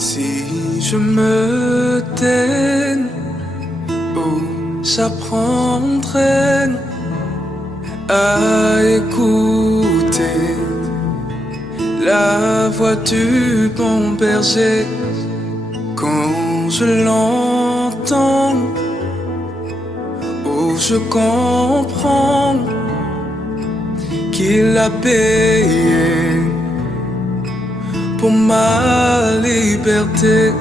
Si je me tais, où j'apprendrai à écouter la voix du bon berger. Quand je l'entends, où je comprends qu'il a payé pour ma liberté.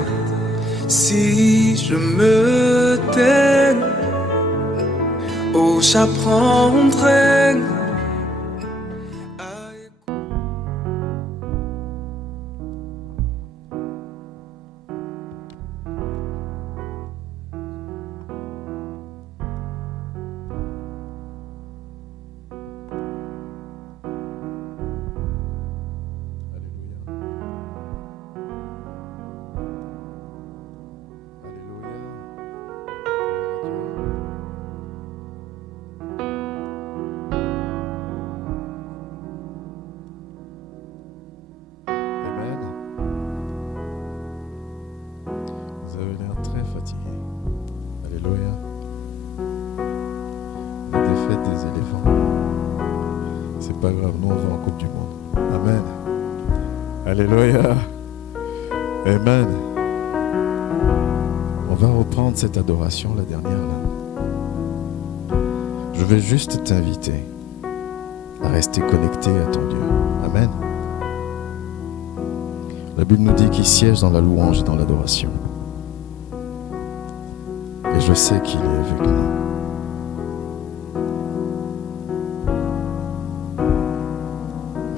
Si je me tais, où j'apprendrai à écouter. Pas grave, nous on va en Coupe du Monde. Amen. Alléluia. Amen. On va reprendre cette adoration, la dernière là. Je vais juste t'inviter à rester connecté à ton Dieu. Amen. La Bible nous dit qu'il siège dans la louange et dans l'adoration. Et je sais qu'il est avec nous.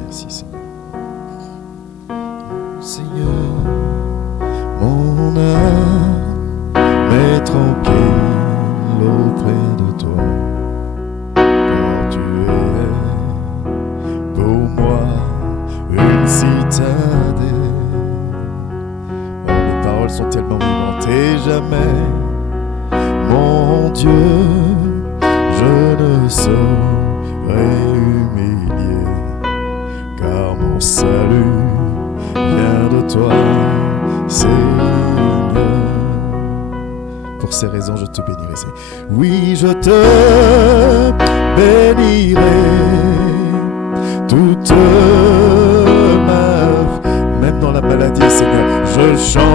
Merci Seigneur. Seigneur, mon âme est tranquille auprès de toi, car tu es pour moi une citadelle. Oh, les paroles sont tellement vivantes et jamais, mon Dieu, je ne serai humilié, car mon salut vient de toi, Seigneur. Pour ces raisons, je te bénirai. Oui, je te bénirai toute ma vie, même dans la maladie, Seigneur, je chanterai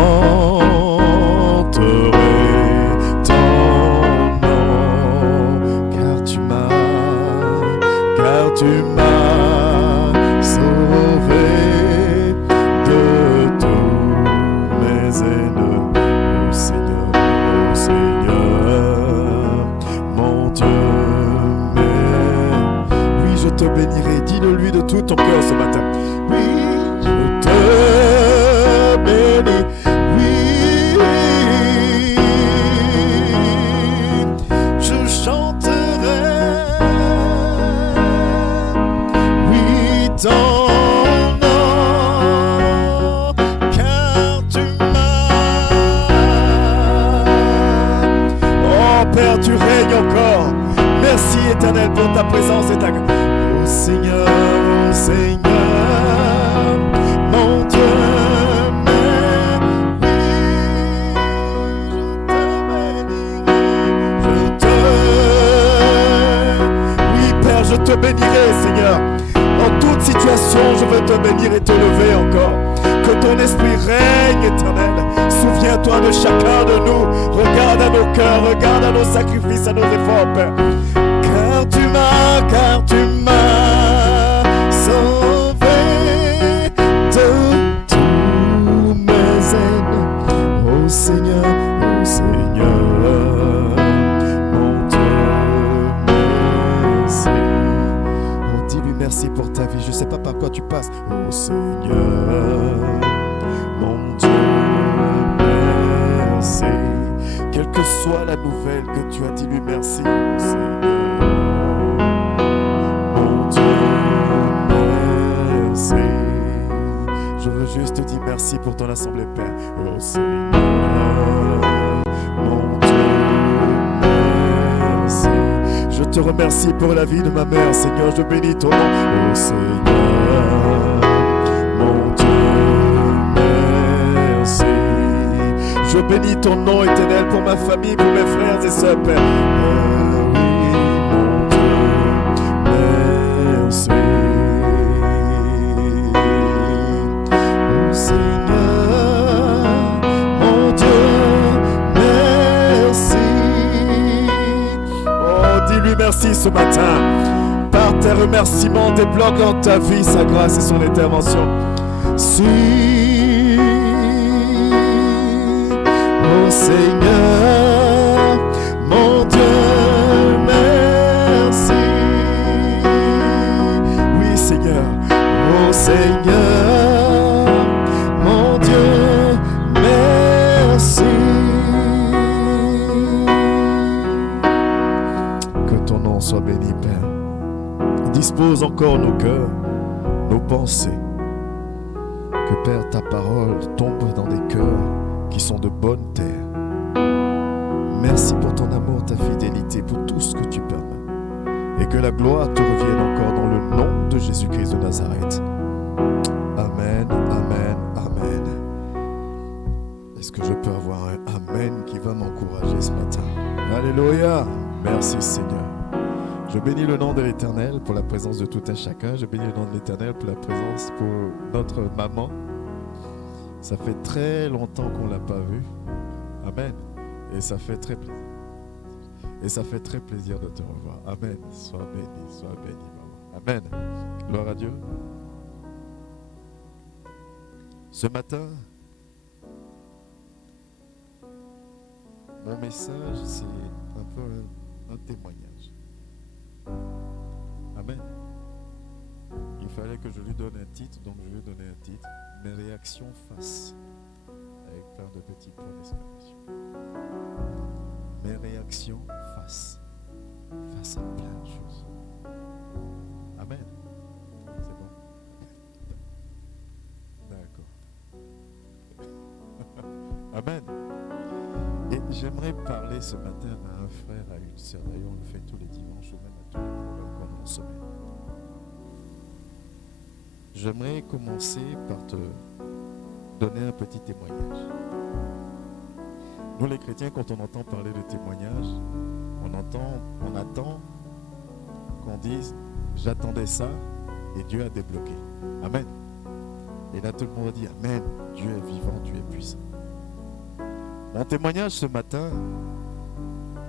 ton nom, car tu m'as sauvé de tous mes ennemis. Oh Seigneur, mon Dieu m'aime. Oui, je te bénirai. Dis-le-lui de tout ton cœur ce matin. Oui, je te bénis. Oui, je chanterai. Oui, ton nom, car tu m'as. Oh Père, tu règnes encore. Merci Éternel pour ta présence et ta grâce. Oh Seigneur, mon Dieu m'aime. Oui, Père, je te bénirai, Seigneur. Dans toute situation, je veux te bénir et te lever encore. Que ton esprit règne, Éternel. Souviens-toi de chacun de nous. Regarde à nos cœurs, regarde à nos sacrifices, à nos efforts, Père. Car tu m'as sauvé de tous mes ennemis. Oh Seigneur, mon Dieu, merci. Oh, dis-lui merci pour ta vie. Je ne sais pas par quoi tu passes. Oh Seigneur, mon Dieu, merci. Quelle que soit la nouvelle que tu as, dis-lui merci, oh Seigneur. Je veux juste te dire merci pour ton assemblée, Père. Oh Seigneur, mon Dieu, merci. Je te remercie pour la vie de ma mère, Seigneur. Je bénis ton nom. Oh Seigneur, mon Dieu, merci. bénis ton nom éternel pour ma famille, pour mes frères et sœurs, Père. Merci. Oh Seigneur, mon Dieu, merci. Oh, dis-lui merci ce matin. Par tes remerciements, débloque dans ta vie sa grâce et son intervention. Si, oh Seigneur, mon Dieu, merci. Oui Seigneur, oh Seigneur, mon Dieu, merci. Que ton nom soit béni, Père. Dispose encore nos cœurs, nos pensées. Que Père, ta parole tombe dans des cœurs qui sont de bonne terre. Merci pour ton amour, ta fidélité, pour tout ce que tu permets. Et que la gloire te revienne encore dans le nom de Jésus-Christ de Nazareth. Amen, amen, amen. Est-ce que je peux avoir un amen qui va m'encourager ce matin? Alléluia. Merci Seigneur. Je bénis le nom de l'Éternel pour la présence de tout un chacun. Je bénis le nom de l'Éternel pour la présence pour notre maman. Ça fait très longtemps qu'on ne l'a pas vue. Amen. Et ça fait très plaisir. Et ça fait très plaisir de te revoir. Amen. Sois béni, maman. Amen. Gloire à Dieu. Ce matin, mon message, c'est un peu un témoignage. Amen. Il fallait que je lui donne un titre, donc je lui ai donné un titre. Mes réactions face, avec plein de petits points d'exclamation. Mes réactions face à plein de choses. Amen. C'est bon? D'accord. Amen. Et j'aimerais parler ce matin à un frère, à une sœur. D'ailleurs, on le fait tous les dimanches ou même à tous les programmes qu'on a en semaine. J'aimerais commencer par te donner un petit témoignage. Nous les chrétiens, quand on entend parler de témoignage, on attend qu'on dise « j'attendais ça et Dieu a débloqué ». Amen. Et là tout le monde dit « Amen, Dieu est vivant, Dieu est puissant ». Mon témoignage ce matin,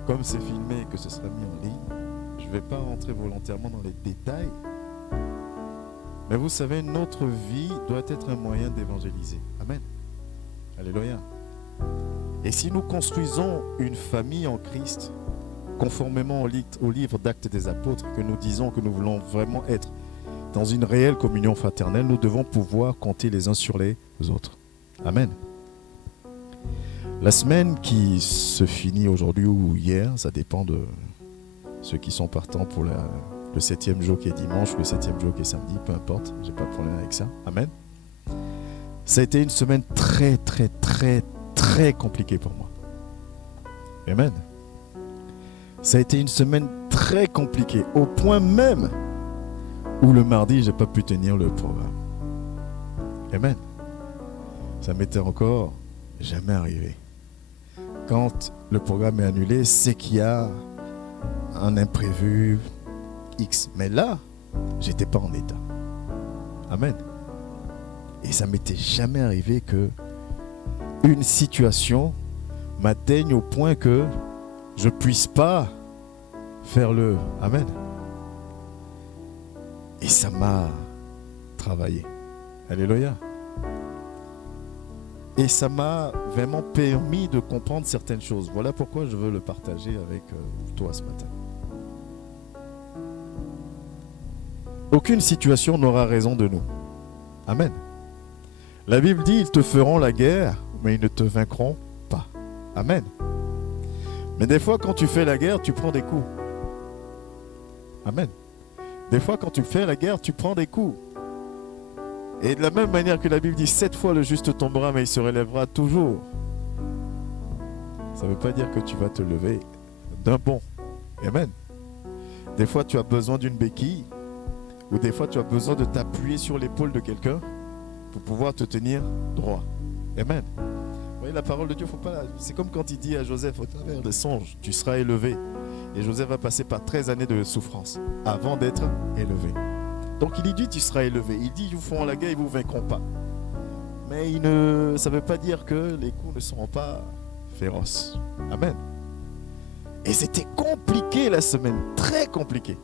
comme c'est filmé et que ce sera mis en ligne, je ne vais pas rentrer volontairement dans les détails. Mais vous savez, notre vie doit être un moyen d'évangéliser. Amen. Alléluia. Et si nous construisons une famille en Christ, conformément au livre d'Actes des Apôtres, que nous disons que nous voulons vraiment être dans une réelle communion fraternelle, nous devons pouvoir compter les uns sur les autres. Amen. La semaine qui se finit aujourd'hui ou hier, ça dépend de ceux qui sont partants pour le 7e jour qui est dimanche, le 7e jour qui est samedi, peu importe, j'ai pas de problème avec ça. Amen. Ça a été une semaine très compliquée pour moi. Amen. Ça a été une semaine très compliquée, au point même où le mardi, j'ai pas pu tenir le programme. Amen. Ça m'était encore jamais arrivé. Quand le programme est annulé, c'est qu'il y a un imprévu X. Mais là, j'étais pas en état. Amen. Et ça m'était jamais arrivé que une situation m'atteigne au point que je puisse pas faire le Amen. Et ça m'a travaillé. Alléluia. Et ça m'a vraiment permis de comprendre certaines choses. Voilà pourquoi je veux le partager avec toi ce matin. Aucune situation n'aura raison de nous. Amen. La Bible dit, ils te feront la guerre, mais ils ne te vaincront pas. Amen. Mais des fois, quand tu fais la guerre, tu prends des coups. Amen. Des fois, quand tu fais la guerre, tu prends des coups. Et de la même manière que la Bible dit, 7 fois le juste tombera, mais il se relèvera toujours. Ça ne veut pas dire que tu vas te lever d'un bond. Amen. Des fois, tu as besoin d'une béquille, ou des fois, tu as besoin de t'appuyer sur l'épaule de quelqu'un pour pouvoir te tenir droit. Amen. Vous voyez, la parole de Dieu, faut pas. C'est comme quand il dit à Joseph au travers des songes, tu seras élevé. Et Joseph va passer par 13 années de souffrance avant d'être élevé. Donc il dit, tu seras élevé. Il dit, ils vous feront la guerre, ils ne vous vaincront pas. Mais ça ne veut pas dire que les coups ne seront pas féroces. Amen. Et c'était compliqué la semaine, très compliqué.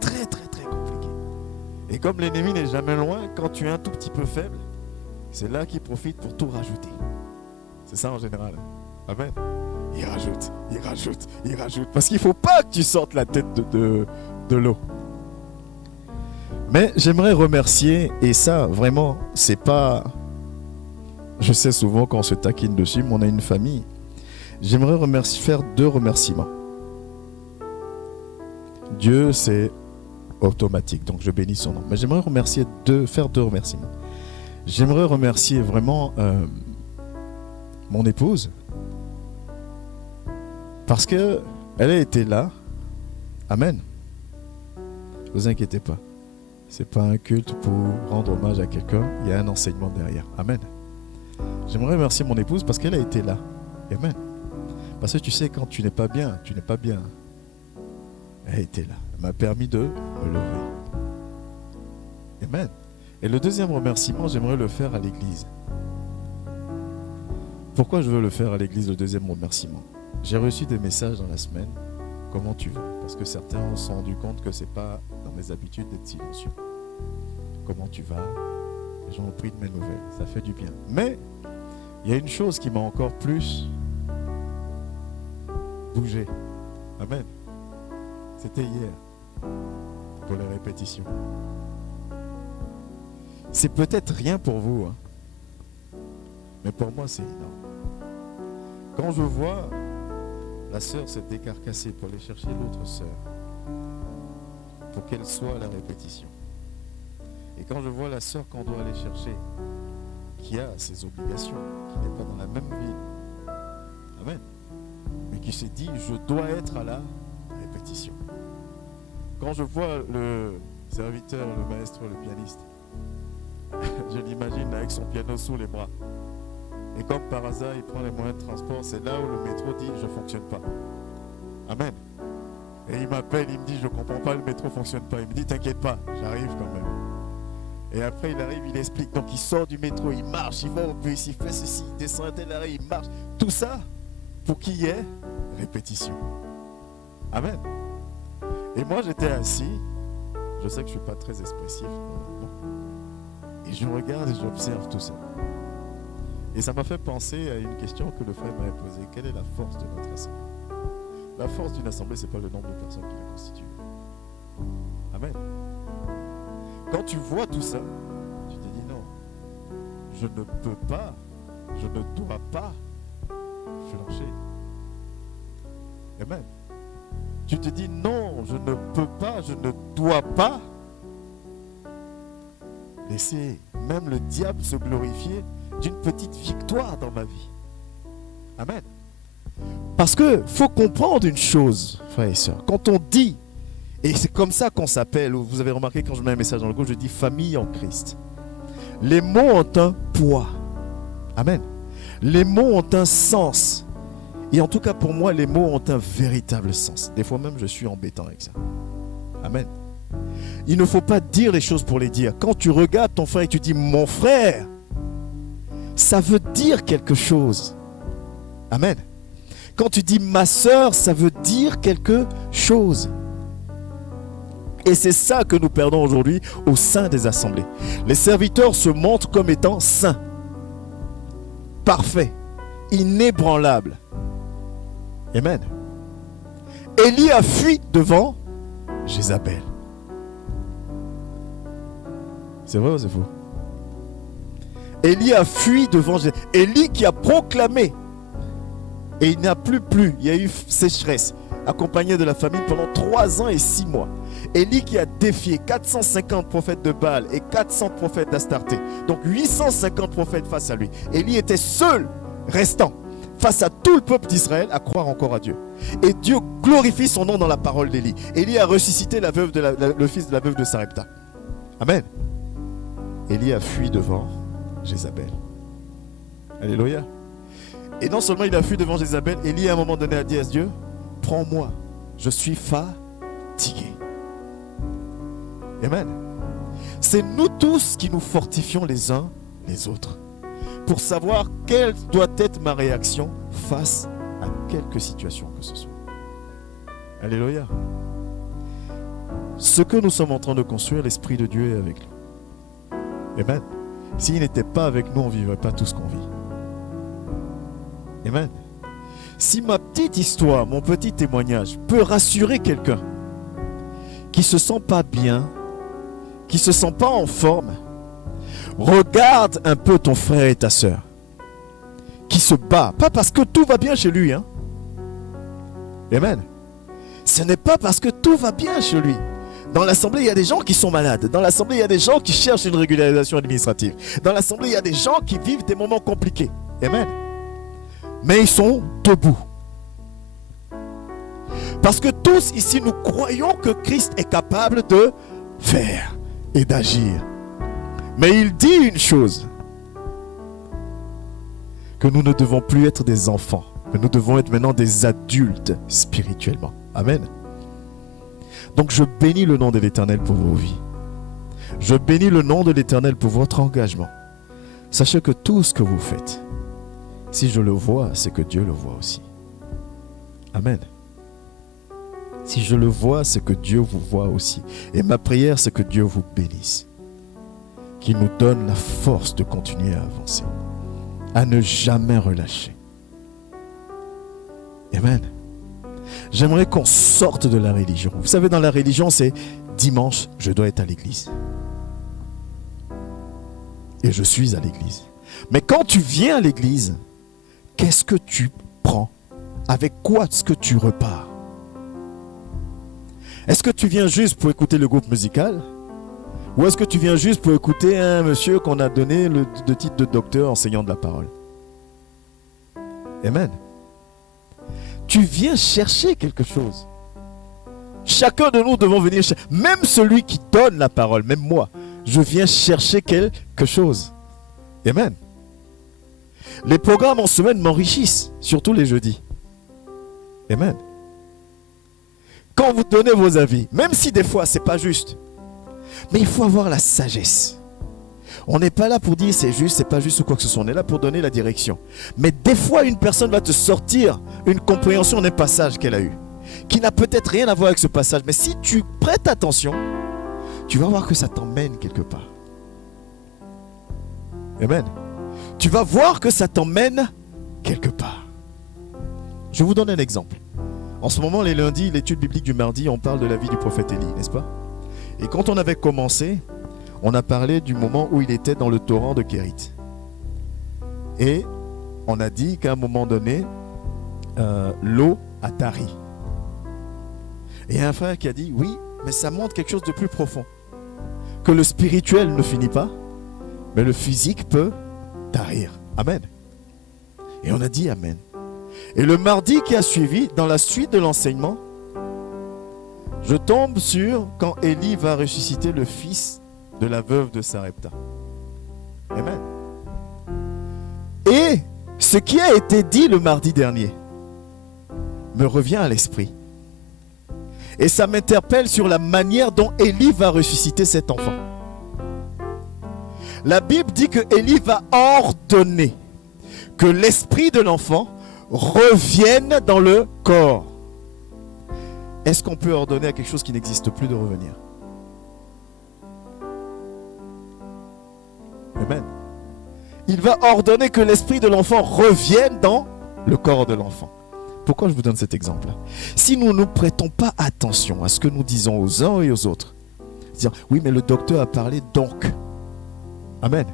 Très, très, très compliqué. Et comme l'ennemi n'est jamais loin, quand tu es un tout petit peu faible, c'est là qu'il profite pour tout rajouter. C'est ça en général. Amen. Il rajoute, il rajoute, il rajoute. Parce qu'il ne faut pas que tu sortes la tête de l'eau. Mais j'aimerais remercier, et ça vraiment, c'est pas... Je sais souvent qu'on se taquine dessus, mais on a une famille. J'aimerais faire 2 remerciements. Dieu, c'est automatique, donc je bénis son nom. Mais j'aimerais faire 2 remerciements. J'aimerais remercier vraiment mon épouse, parce qu'elle a été là. Amen. Ne vous inquiétez pas. Ce n'est pas un culte pour rendre hommage à quelqu'un. Il y a un enseignement derrière. Amen. J'aimerais remercier mon épouse parce qu'elle a été là. Amen. Parce que tu sais, quand tu n'es pas bien, tu n'es pas bien. Elle a été là. Elle m'a permis de me lever. Amen. Et le deuxième remerciement, j'aimerais le faire à l'église. Pourquoi je veux le faire à l'église, le deuxième remerciement? J'ai reçu des messages dans la semaine. Comment tu vas? Parce que certains se sont rendus compte que ce n'est pas dans mes habitudes d'être silencieux. Comment tu vas? Les gens ont pris de mes nouvelles. Ça fait du bien. Mais il y a une chose qui m'a encore plus bougé. Amen. C'était hier pour les répétitions. C'est peut-être rien pour vous, hein. Mais pour moi c'est énorme. Quand je vois la sœur se décarcasser pour aller chercher l'autre sœur, pour qu'elle soit à la répétition. Et quand je vois la sœur qu'on doit aller chercher, qui a ses obligations, qui n'est pas dans la même ville, amen, mais qui s'est dit, je dois être à la répétition. Quand je vois le serviteur, le maestro, le pianiste, je l'imagine avec son piano sous les bras. Et comme par hasard, il prend les moyens de transport, c'est là où le métro dit, je ne fonctionne pas. Amen. Et il m'appelle, il me dit, je ne comprends pas, le métro ne fonctionne pas. Il me dit, t'inquiète pas, j'arrive quand même. Et après, il arrive, il explique. Donc, il sort du métro, il marche, il va au bus, il fait ceci, il descend à tel arrêt, il marche. Tout ça, pour qu'il y ait répétition. Amen. Et moi, j'étais assis. Je sais que je ne suis pas très expressif. Et je regarde et j'observe tout ça. Et ça m'a fait penser à une question que le frère m'avait posée. Quelle est la force de notre assemblée? La force d'une assemblée, ce n'est pas le nombre de personnes qui la constituent. Amen. Quand tu vois tout ça, tu te dis non, je ne peux pas, je ne dois pas flancher. Amen. Tu te dis non, je ne peux pas, je ne dois pas laisser même le diable se glorifier d'une petite victoire dans ma vie. Amen. Parce que faut comprendre une chose, frères et sœurs. Quand on dit, et c'est comme ça qu'on s'appelle, vous avez remarqué quand je mets un message dans le groupe, je dis famille en Christ. Les mots ont un poids. Amen. Les mots ont un sens. Et en tout cas pour moi, les mots ont un véritable sens. Des fois même, je suis embêtant avec ça. Amen. Il ne faut pas dire les choses pour les dire. Quand tu regardes ton frère et tu dis mon frère, ça veut dire quelque chose. Amen. Quand tu dis ma sœur, ça veut dire quelque chose. Et c'est ça que nous perdons aujourd'hui au sein des assemblées. Les serviteurs se montrent comme étant saints, parfaits, inébranlables. Amen. Élie a fui devant Jézabel. C'est vrai ou c'est faux? Élie a fui devant Jézabel. Élie qui a proclamé. Et il n'y a plus plu. Il y a eu sécheresse, accompagné de la famine pendant 3 ans et 6 mois. Élie qui a défié 450 prophètes de Baal et 400 prophètes d'Astarté. Donc 850 prophètes face à lui. Élie était seul restant face à tout le peuple d'Israël à croire encore à Dieu. Et Dieu glorifie son nom dans la parole d'Élie. Élie a ressuscité le fils de la veuve de Sarepta. Amen. Élie a fui devant Jézabel. Alléluia. Et non seulement il a fui devant Jézabel, Élie à un moment donné a dit à Dieu, prends-moi, je suis fatigué. Amen. C'est nous tous qui nous fortifions les uns les autres pour savoir quelle doit être ma réaction face à quelque situation que ce soit. Alléluia. Ce que nous sommes en train de construire, l'Esprit de Dieu est avec nous. Amen. S'il n'était pas avec nous, on ne vivrait pas tout ce qu'on vit. Amen. Si ma petite histoire, mon petit témoignage peut rassurer quelqu'un qui ne se sent pas bien, qui ne se sent pas en forme, regarde un peu ton frère et ta soeur qui se bat, pas parce que tout va bien chez lui, hein. Amen. Ce n'est pas parce que tout va bien chez lui. Dans l'assemblée, il y a des gens qui sont malades. Dans l'assemblée, il y a des gens qui cherchent une régularisation administrative. Dans l'assemblée, il y a des gens qui vivent des moments compliqués. Amen. Mais ils sont debout. Parce que tous ici, nous croyons que Christ est capable de faire et d'agir. Mais il dit une chose, que nous ne devons plus être des enfants, mais nous devons être maintenant des adultes spirituellement. Amen. Donc je bénis le nom de l'Éternel pour vos vies. Je bénis le nom de l'Éternel pour votre engagement. Sachez que tout ce que vous faites, si je le vois, c'est que Dieu le voit aussi. Amen. Si je le vois, c'est que Dieu vous voit aussi. Et ma prière, c'est que Dieu vous bénisse. Qu'il nous donne la force de continuer à avancer. À ne jamais relâcher. Amen. J'aimerais qu'on sorte de la religion. Vous savez, dans la religion, c'est dimanche, je dois être à l'église. Et je suis à l'église. Mais quand tu viens à l'église, qu'est-ce que tu prends? Avec quoi est-ce que tu repars? Est-ce que tu viens juste pour écouter le groupe musical? Ou est-ce que tu viens juste pour écouter un monsieur qu'on a donné le titre de docteur enseignant de la parole? Amen. Tu viens chercher quelque chose. Chacun de nous devons venir chercher. Même celui qui donne la parole, même moi, je viens chercher quelque chose. Amen. Les programmes en semaine m'enrichissent, surtout les jeudis. Amen. Quand vous donnez vos avis, même si des fois c'est pas juste, mais il faut avoir la sagesse. On n'est pas là pour dire c'est juste, c'est pas juste ou quoi que ce soit. On est là pour donner la direction. Mais des fois, une personne va te sortir une compréhension d'un passage qu'elle a eu, qui n'a peut-être rien à voir avec ce passage. Mais si tu prêtes attention, tu vas voir que ça t'emmène quelque part. Amen. Tu vas voir que ça t'emmène quelque part. Je vous donne un exemple. En ce moment, les lundis, l'étude biblique du mardi, on parle de la vie du prophète Élie, n'est-ce pas? Et quand on avait commencé, on a parlé du moment où il était dans le torrent de Kérit. Et on a dit qu'à un moment donné, l'eau a tari. Et il y a un frère qui a dit, oui, mais ça montre quelque chose de plus profond. Que le spirituel ne finit pas, mais le physique peut tarir. Amen. Et on a dit Amen. Et le mardi qui a suivi, dans la suite de l'enseignement, je tombe sur quand Élie va ressusciter le fils de la veuve de Sarepta. Amen. Et ce qui a été dit le mardi dernier me revient à l'esprit. Et ça m'interpelle sur la manière dont Élie va ressusciter cet enfant. La Bible dit que Élie va ordonner que l'esprit de l'enfant revienne dans le corps. Est-ce qu'on peut ordonner à quelque chose qui n'existe plus de revenir? Amen. Il va ordonner que l'esprit de l'enfant revienne dans le corps de l'enfant. Pourquoi je vous donne cet exemple-là? Si nous ne prêtons pas attention à ce que nous disons aux uns et aux autres, dire oui, mais le docteur a parlé donc. Amen.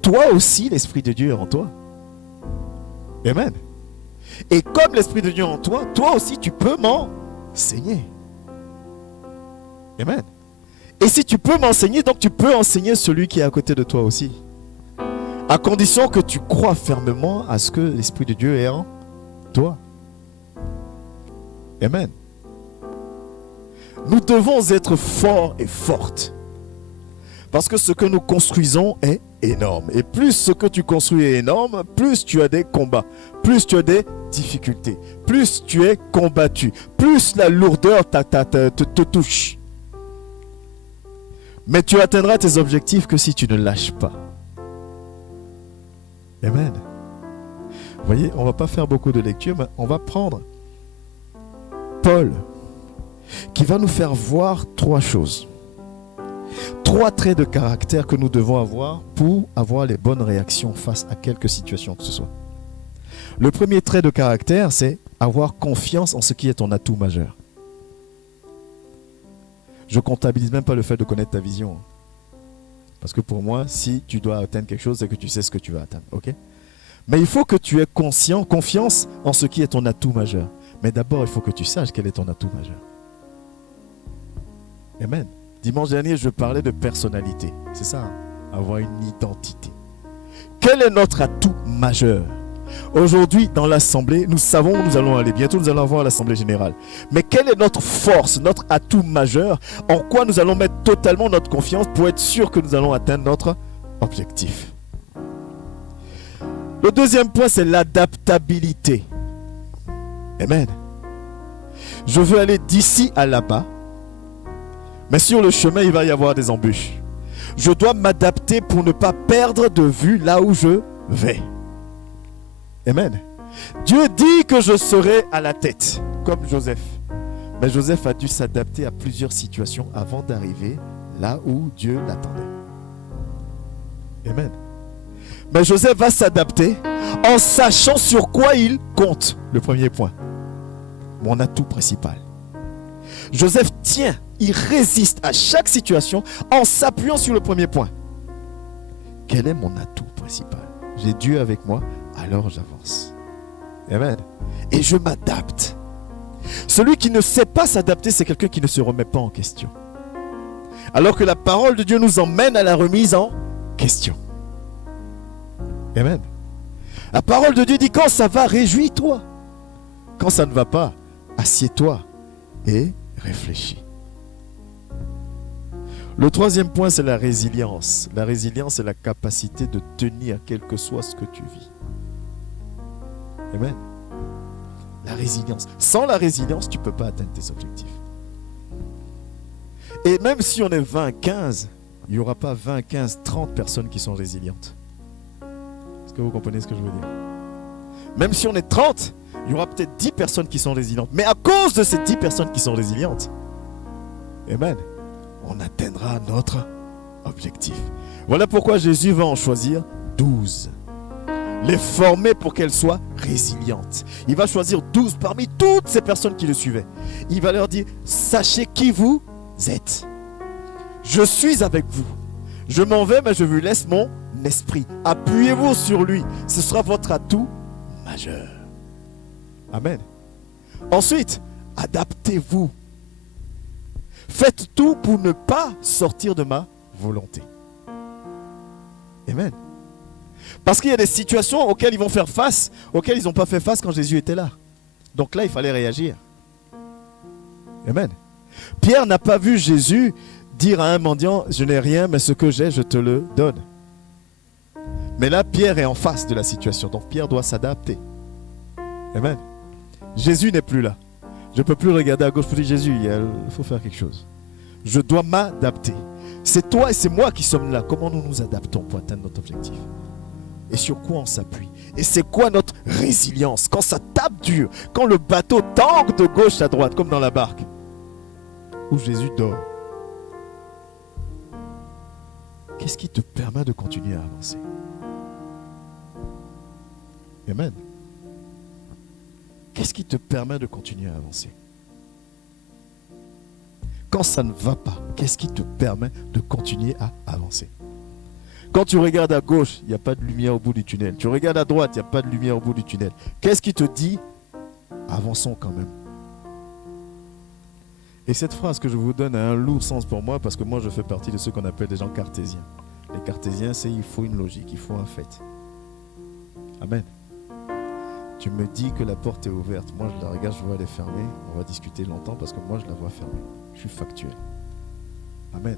Toi aussi, l'esprit de Dieu est en toi. Amen. Et comme l'esprit de Dieu est en toi, toi aussi tu peux m'enseigner. Amen. Et si tu peux m'enseigner, donc tu peux enseigner celui qui est à côté de toi aussi. À condition que tu crois fermement à ce que l'esprit de Dieu est en toi. Amen. Nous devons être forts et fortes. Parce que ce que nous construisons est énorme. Et plus ce que tu construis est énorme, plus tu as des combats, plus tu as des difficultés, plus tu es combattu, plus la lourdeur te touche. Mais tu atteindras tes objectifs que si tu ne lâches pas. Amen. Vous voyez, on ne va pas faire beaucoup de lecture, mais on va prendre Paul, qui va nous faire voir 3 choses. 3 traits de caractère que nous devons avoir pour avoir les bonnes réactions face à quelque situation que ce soit. Le premier trait de caractère, c'est avoir confiance en ce qui est ton atout majeur. Je ne comptabilise même pas le fait de connaître ta vision. Parce que pour moi, si tu dois atteindre quelque chose, c'est que tu sais ce que tu vas atteindre. Okay? Mais il faut que tu aies confiance en ce qui est ton atout majeur. Mais d'abord, il faut que tu saches quel est ton atout majeur. Amen. Dimanche dernier, je parlais de personnalité. C'est ça, hein? Avoir une identité. Quel est notre atout majeur? Aujourd'hui, dans l'assemblée, nous savons où nous allons aller. Bientôt, nous allons avoir l'assemblée générale. Mais quelle est notre force, notre atout majeur? En quoi nous allons mettre totalement notre confiance pour être sûr que nous allons atteindre notre objectif? Le deuxième point, c'est l'adaptabilité. Amen. Je veux aller d'ici à là-bas. Mais sur le chemin, il va y avoir des embûches. Je dois m'adapter pour ne pas perdre de vue là où je vais. Amen. Dieu dit que je serai à la tête, comme Joseph. Mais Joseph a dû s'adapter à plusieurs situations avant d'arriver là où Dieu l'attendait. Amen. Mais Joseph va s'adapter en sachant sur quoi il compte. Le premier point. Mon atout principal. Joseph tient, il résiste à chaque situation en s'appuyant sur le premier point. Quel est mon atout principal? J'ai Dieu avec moi, alors j'avance. Amen. Et je m'adapte. Celui qui ne sait pas s'adapter, c'est quelqu'un qui ne se remet pas en question. Alors que la parole de Dieu nous emmène à la remise en question. Amen. La parole de Dieu dit, quand ça va, réjouis-toi. Quand ça ne va pas, assieds-toi et réfléchis. Le troisième point, c'est la résilience. La résilience, c'est la capacité de tenir quel que soit ce que tu vis. Amen. La résilience. Sans la résilience, tu ne peux pas atteindre tes objectifs. Et même si on est 20, 15, il n'y aura pas 20, 15, 30 personnes qui sont résilientes. Est-ce que vous comprenez ce que je veux dire? Même si on est 30, il y aura peut-être 10 personnes qui sont résilientes. Mais à cause de ces 10 personnes qui sont résilientes, amen, on atteindra notre objectif. Voilà pourquoi Jésus va en choisir 12. Les former pour qu'elles soient résilientes. Il va choisir 12 parmi toutes ces personnes qui le suivaient. Il va leur dire, sachez qui vous êtes. Je suis avec vous. Je m'en vais, mais je vous laisse mon esprit. Appuyez-vous sur lui. Ce sera votre atout majeur. Amen. Ensuite, adaptez-vous. Faites tout pour ne pas sortir de ma volonté. Amen. Parce qu'il y a des situations auxquelles ils vont faire face, auxquelles ils n'ont pas fait face quand Jésus était là. Donc là, il fallait réagir. Amen. Pierre n'a pas vu Jésus dire à un mendiant, je n'ai rien, mais ce que j'ai, je te le donne. Mais là, Pierre est en face de la situation. Donc Pierre doit s'adapter. Amen. Jésus n'est plus là. Je ne peux plus regarder à gauche pour dire, Jésus, il faut faire quelque chose. Je dois m'adapter. C'est toi et c'est moi qui sommes là. Comment nous nous adaptons pour atteindre notre objectif? Et sur quoi on s'appuie? Et c'est quoi notre résilience? Quand ça tape dur, quand le bateau tangue de gauche à droite, comme dans la barque, où Jésus dort. Qu'est-ce qui te permet de continuer à avancer? Amen. Qu'est-ce qui te permet de continuer à avancer? Quand ça ne va pas, qu'est-ce qui te permet de continuer à avancer? Quand tu regardes à gauche, il n'y a pas de lumière au bout du tunnel. Tu regardes à droite, il n'y a pas de lumière au bout du tunnel. Qu'est-ce qui te dit? Avançons quand même. Et cette phrase que je vous donne a un lourd sens pour moi parce que moi je fais partie de ceux qu'on appelle des gens cartésiens. Les cartésiens, c'est il faut une logique, il faut un fait. Amen. Tu me dis que la porte est ouverte. Moi, je la regarde, je vois elle est fermée. On va discuter longtemps parce que moi, je la vois fermée. Je suis factuel. Amen.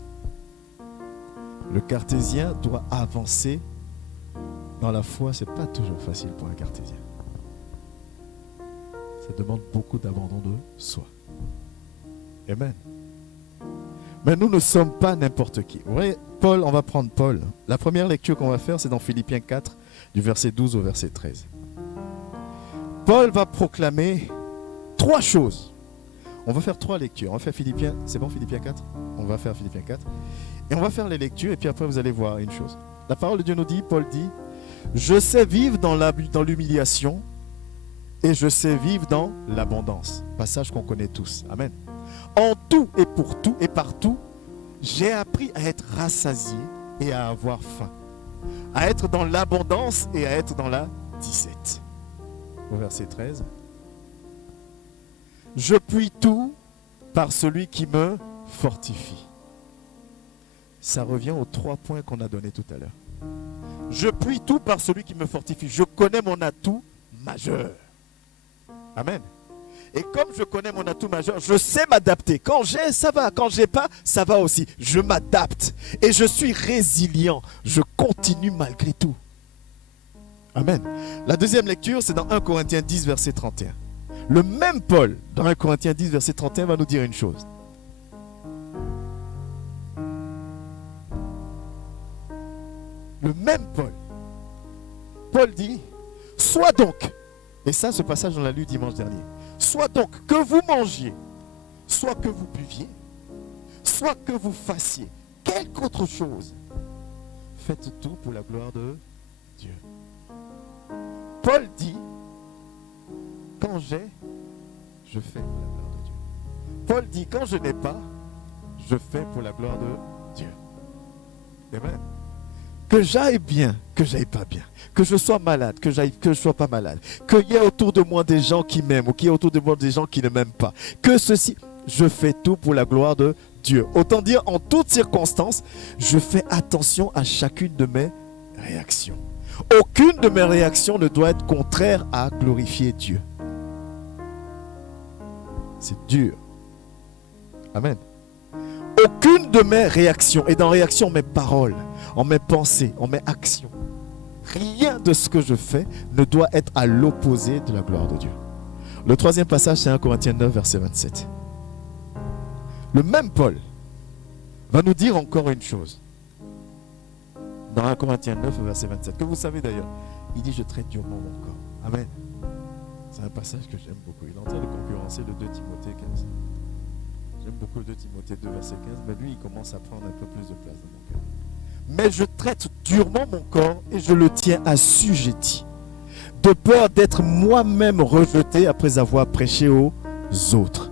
Le cartésien doit avancer dans la foi. Ce n'est pas toujours facile pour un cartésien. Ça demande beaucoup d'abandon de soi. Amen. Mais nous ne sommes pas n'importe qui. Vous voyez, Paul, on va prendre Paul. La première lecture qu'on va faire, c'est dans Philippiens 4, du verset 12 au verset 13. Paul va proclamer 3 choses. On va faire 3 lectures. On va faire Philippiens, c'est bon Philippiens 4 ? On va faire Philippiens 4. Et on va faire les lectures et puis après vous allez voir une chose. La parole de Dieu nous dit, Paul dit, je sais vivre dans l'humiliation et je sais vivre dans l'abondance. Passage qu'on connaît tous. Amen. En tout et pour tout et partout, j'ai appris à être rassasié et à avoir faim. À être dans l'abondance et à être dans la disette. Au verset 13. Je puis tout par celui qui me fortifie. Ça revient aux 3 points qu'on a donnés tout à l'heure. Je puis tout par celui qui me fortifie. Je connais mon atout majeur. Amen. Et comme je connais mon atout majeur, je sais m'adapter. Quand j'ai, ça va. Quand j'ai pas, ça va aussi. Je m'adapte. Et je suis résilient. Je continue malgré tout. Amen. La deuxième lecture, c'est dans 1 Corinthiens 10, verset 31. Le même Paul, dans 1 Corinthiens 10, verset 31, va nous dire une chose. Le même Paul. Paul dit, soit donc, et ça, ce passage, on l'a lu dimanche dernier, soit donc que vous mangiez, soit que vous buviez, soit que vous fassiez quelque autre chose, faites tout pour la gloire de Dieu. Paul dit, quand j'ai, je fais pour la gloire de Dieu. Paul dit, quand je n'ai pas, je fais pour la gloire de Dieu. Amen. Que j'aille bien, que j'aille pas bien, que je sois malade, que je sois pas malade, qu'il y ait autour de moi des gens qui m'aiment ou qu'il y ait autour de moi des gens qui ne m'aiment pas, que ceci, je fais tout pour la gloire de Dieu. Autant dire, en toutes circonstances, je fais attention à chacune de mes réactions. Aucune de mes réactions ne doit être contraire à glorifier Dieu. C'est dur. Amen. Aucune de mes réactions, et dans réaction, mes paroles, en mes pensées, en mes actions, rien de ce que je fais ne doit être à l'opposé de la gloire de Dieu. Le troisième passage, c'est 1 Corinthiens 9, verset 27. Le même Paul va nous dire encore une chose. Dans 1 Corinthiens 9, verset 27, que vous savez d'ailleurs, il dit, je traite durement mon corps. Amen. C'est un passage que j'aime beaucoup. Il est en train de concurrencer le 2 Timothée 15. J'aime beaucoup le 2 Timothée 2, verset 15, mais lui, il commence à prendre un peu plus de place dans mon cœur. Mais je traite durement mon corps et je le tiens assujetti, de peur d'être moi-même rejeté après avoir prêché aux autres.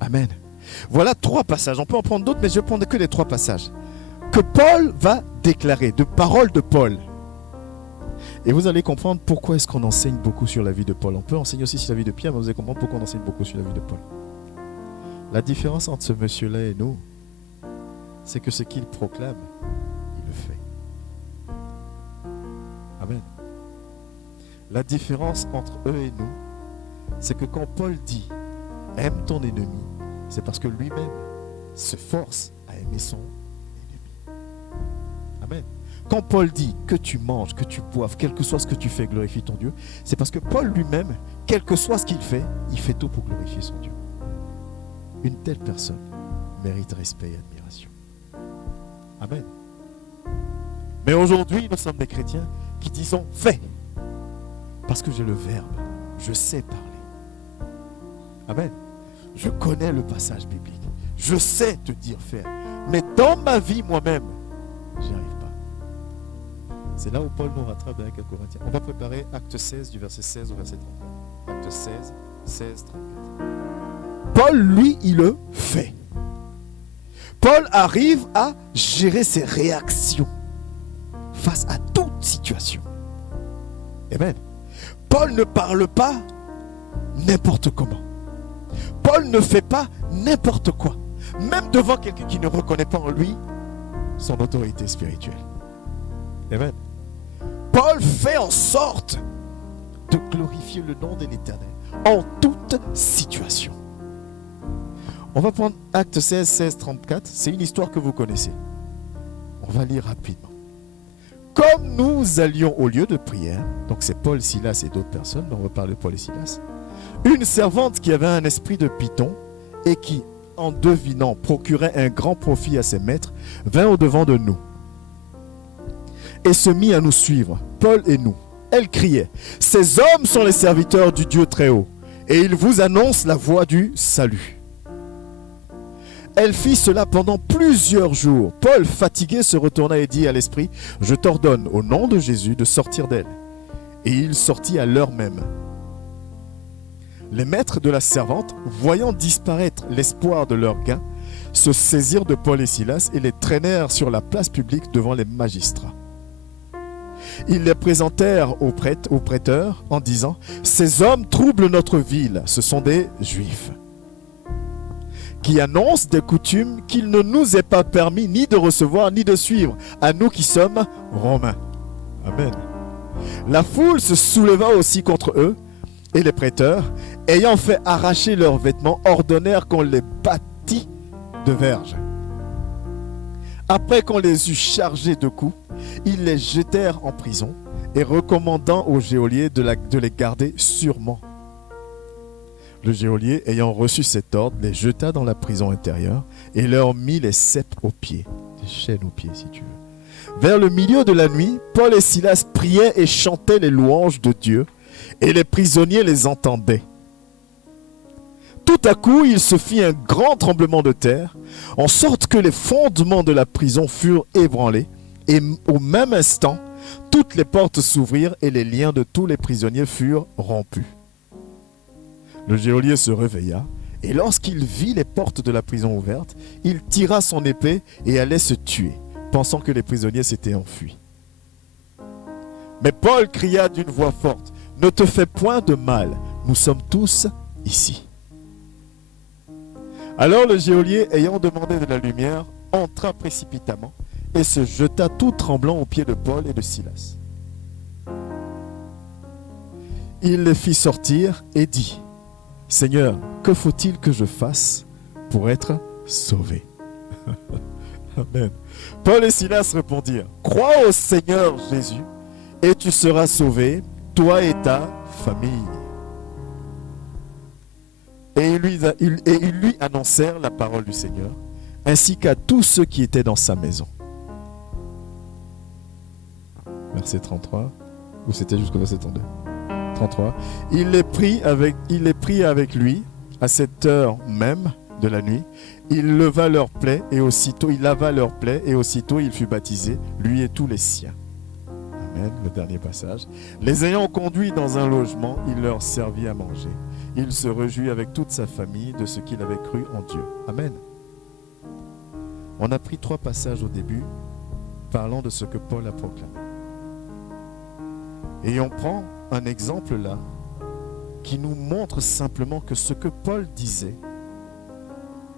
Amen. Voilà 3 passages. On peut en prendre d'autres, mais je ne prends que les 3 passages que Paul va déclarer, de paroles de Paul. Et vous allez comprendre pourquoi est-ce qu'on enseigne beaucoup sur la vie de Paul. On peut enseigner aussi sur la vie de Pierre, mais vous allez comprendre pourquoi on enseigne beaucoup sur la vie de Paul. La différence entre ce monsieur-là et nous, c'est que ce qu'il proclame, il le fait. Amen. La différence entre eux et nous, c'est que quand Paul dit « aime ton ennemi », c'est parce que lui-même se force à aimer son ennemi. Amen. Quand Paul dit que tu manges, que tu boives, quel que soit ce que tu fais, glorifie ton Dieu, c'est parce que Paul lui-même, quel que soit ce qu'il fait, il fait tout pour glorifier son Dieu. Une telle personne mérite respect et admiration. Amen. Mais aujourd'hui, nous sommes des chrétiens qui disons « fais ». Parce que j'ai le verbe, je sais parler. Amen. Je connais le passage biblique. Je sais te dire faire. Mais dans ma vie moi-même, j'y arrive pas. C'est là où Paul nous rattrape avec un Corinthien. On va préparer acte 16 du verset 16 au verset 34. Acte 16, 16, 34. Paul, lui, il le fait. Paul arrive à gérer ses réactions face à toute situation. Amen. Paul ne parle pas n'importe comment. Paul ne fait pas n'importe quoi. Même devant quelqu'un qui ne reconnaît pas en lui son autorité spirituelle. Amen. Paul fait en sorte de glorifier le nom de l'Éternel en toute situation. On va prendre Acte 16, 16, 34. C'est une histoire que vous connaissez. On va lire rapidement. Comme nous allions au lieu de prière, donc c'est Paul, Silas et d'autres personnes, on va parler de Paul et Silas, une servante qui avait un esprit de python et qui, en devinant, procurait un grand profit à ses maîtres, vint au-devant de nous et se mit à nous suivre, Paul et nous. Elle criait, « Ces hommes sont les serviteurs du Dieu très haut, et ils vous annoncent la voie du salut. » Elle fit cela pendant plusieurs jours. Paul, fatigué, se retourna et dit à l'esprit, « Je t'ordonne, au nom de Jésus, de sortir d'elle. » Et il sortit à l'heure même. Les maîtres de la servante, voyant disparaître l'espoir de leur gain, se saisirent de Paul et Silas et les traînèrent sur la place publique devant les magistrats. Ils les présentèrent aux prêteurs en disant, « Ces hommes troublent notre ville, ce sont des Juifs, qui annoncent des coutumes qu'il ne nous est pas permis ni de recevoir ni de suivre, à nous qui sommes Romains. » Amen. La foule se souleva aussi contre eux, et les prêteurs, ayant fait arracher leurs vêtements, ordonnèrent qu'on les bâtît de verges. Après qu'on les eut chargés de coups, ils les jetèrent en prison et recommandant au geôlier de les garder sûrement. Le geôlier, ayant reçu cet ordre, les jeta dans la prison intérieure et leur mit les ceps aux pieds, des chaînes aux pieds si tu veux. Vers le milieu de la nuit, Paul et Silas priaient et chantaient les louanges de Dieu et les prisonniers les entendaient. Tout à coup, il se fit un grand tremblement de terre, en sorte que les fondements de la prison furent ébranlés, et au même instant, toutes les portes s'ouvrirent et les liens de tous les prisonniers furent rompus. Le geôlier se réveilla, et lorsqu'il vit les portes de la prison ouvertes, il tira son épée et allait se tuer, pensant que les prisonniers s'étaient enfuis. Mais Paul cria d'une voix forte, « Ne te fais point de mal, nous sommes tous ici. » Alors le geôlier, ayant demandé de la lumière, entra précipitamment et se jeta tout tremblant aux pieds de Paul et de Silas. Il les fit sortir et dit, « Seigneur, que faut-il que je fasse pour être sauvé ?» Amen. Paul et Silas répondirent, « Crois au Seigneur Jésus et tu seras sauvé, toi et ta famille. » Et ils lui annoncèrent la parole du Seigneur, ainsi qu'à tous ceux qui étaient dans sa maison. Verset 33, ou c'était jusqu'au verset 32 ? 33. Il les prit avec lui à cette heure même de la nuit. Il leva leurs plaies et aussitôt il lava leurs plaies et aussitôt il fut baptisé, lui et tous les siens. Amen. Le dernier passage. Les ayant conduits dans un logement, il leur servit à manger. Il se réjouit avec toute sa famille de ce qu'il avait cru en Dieu. Amen. On a pris 3 passages au début parlant de ce que Paul a proclamé. Et on prend un exemple là qui nous montre simplement que ce que Paul disait,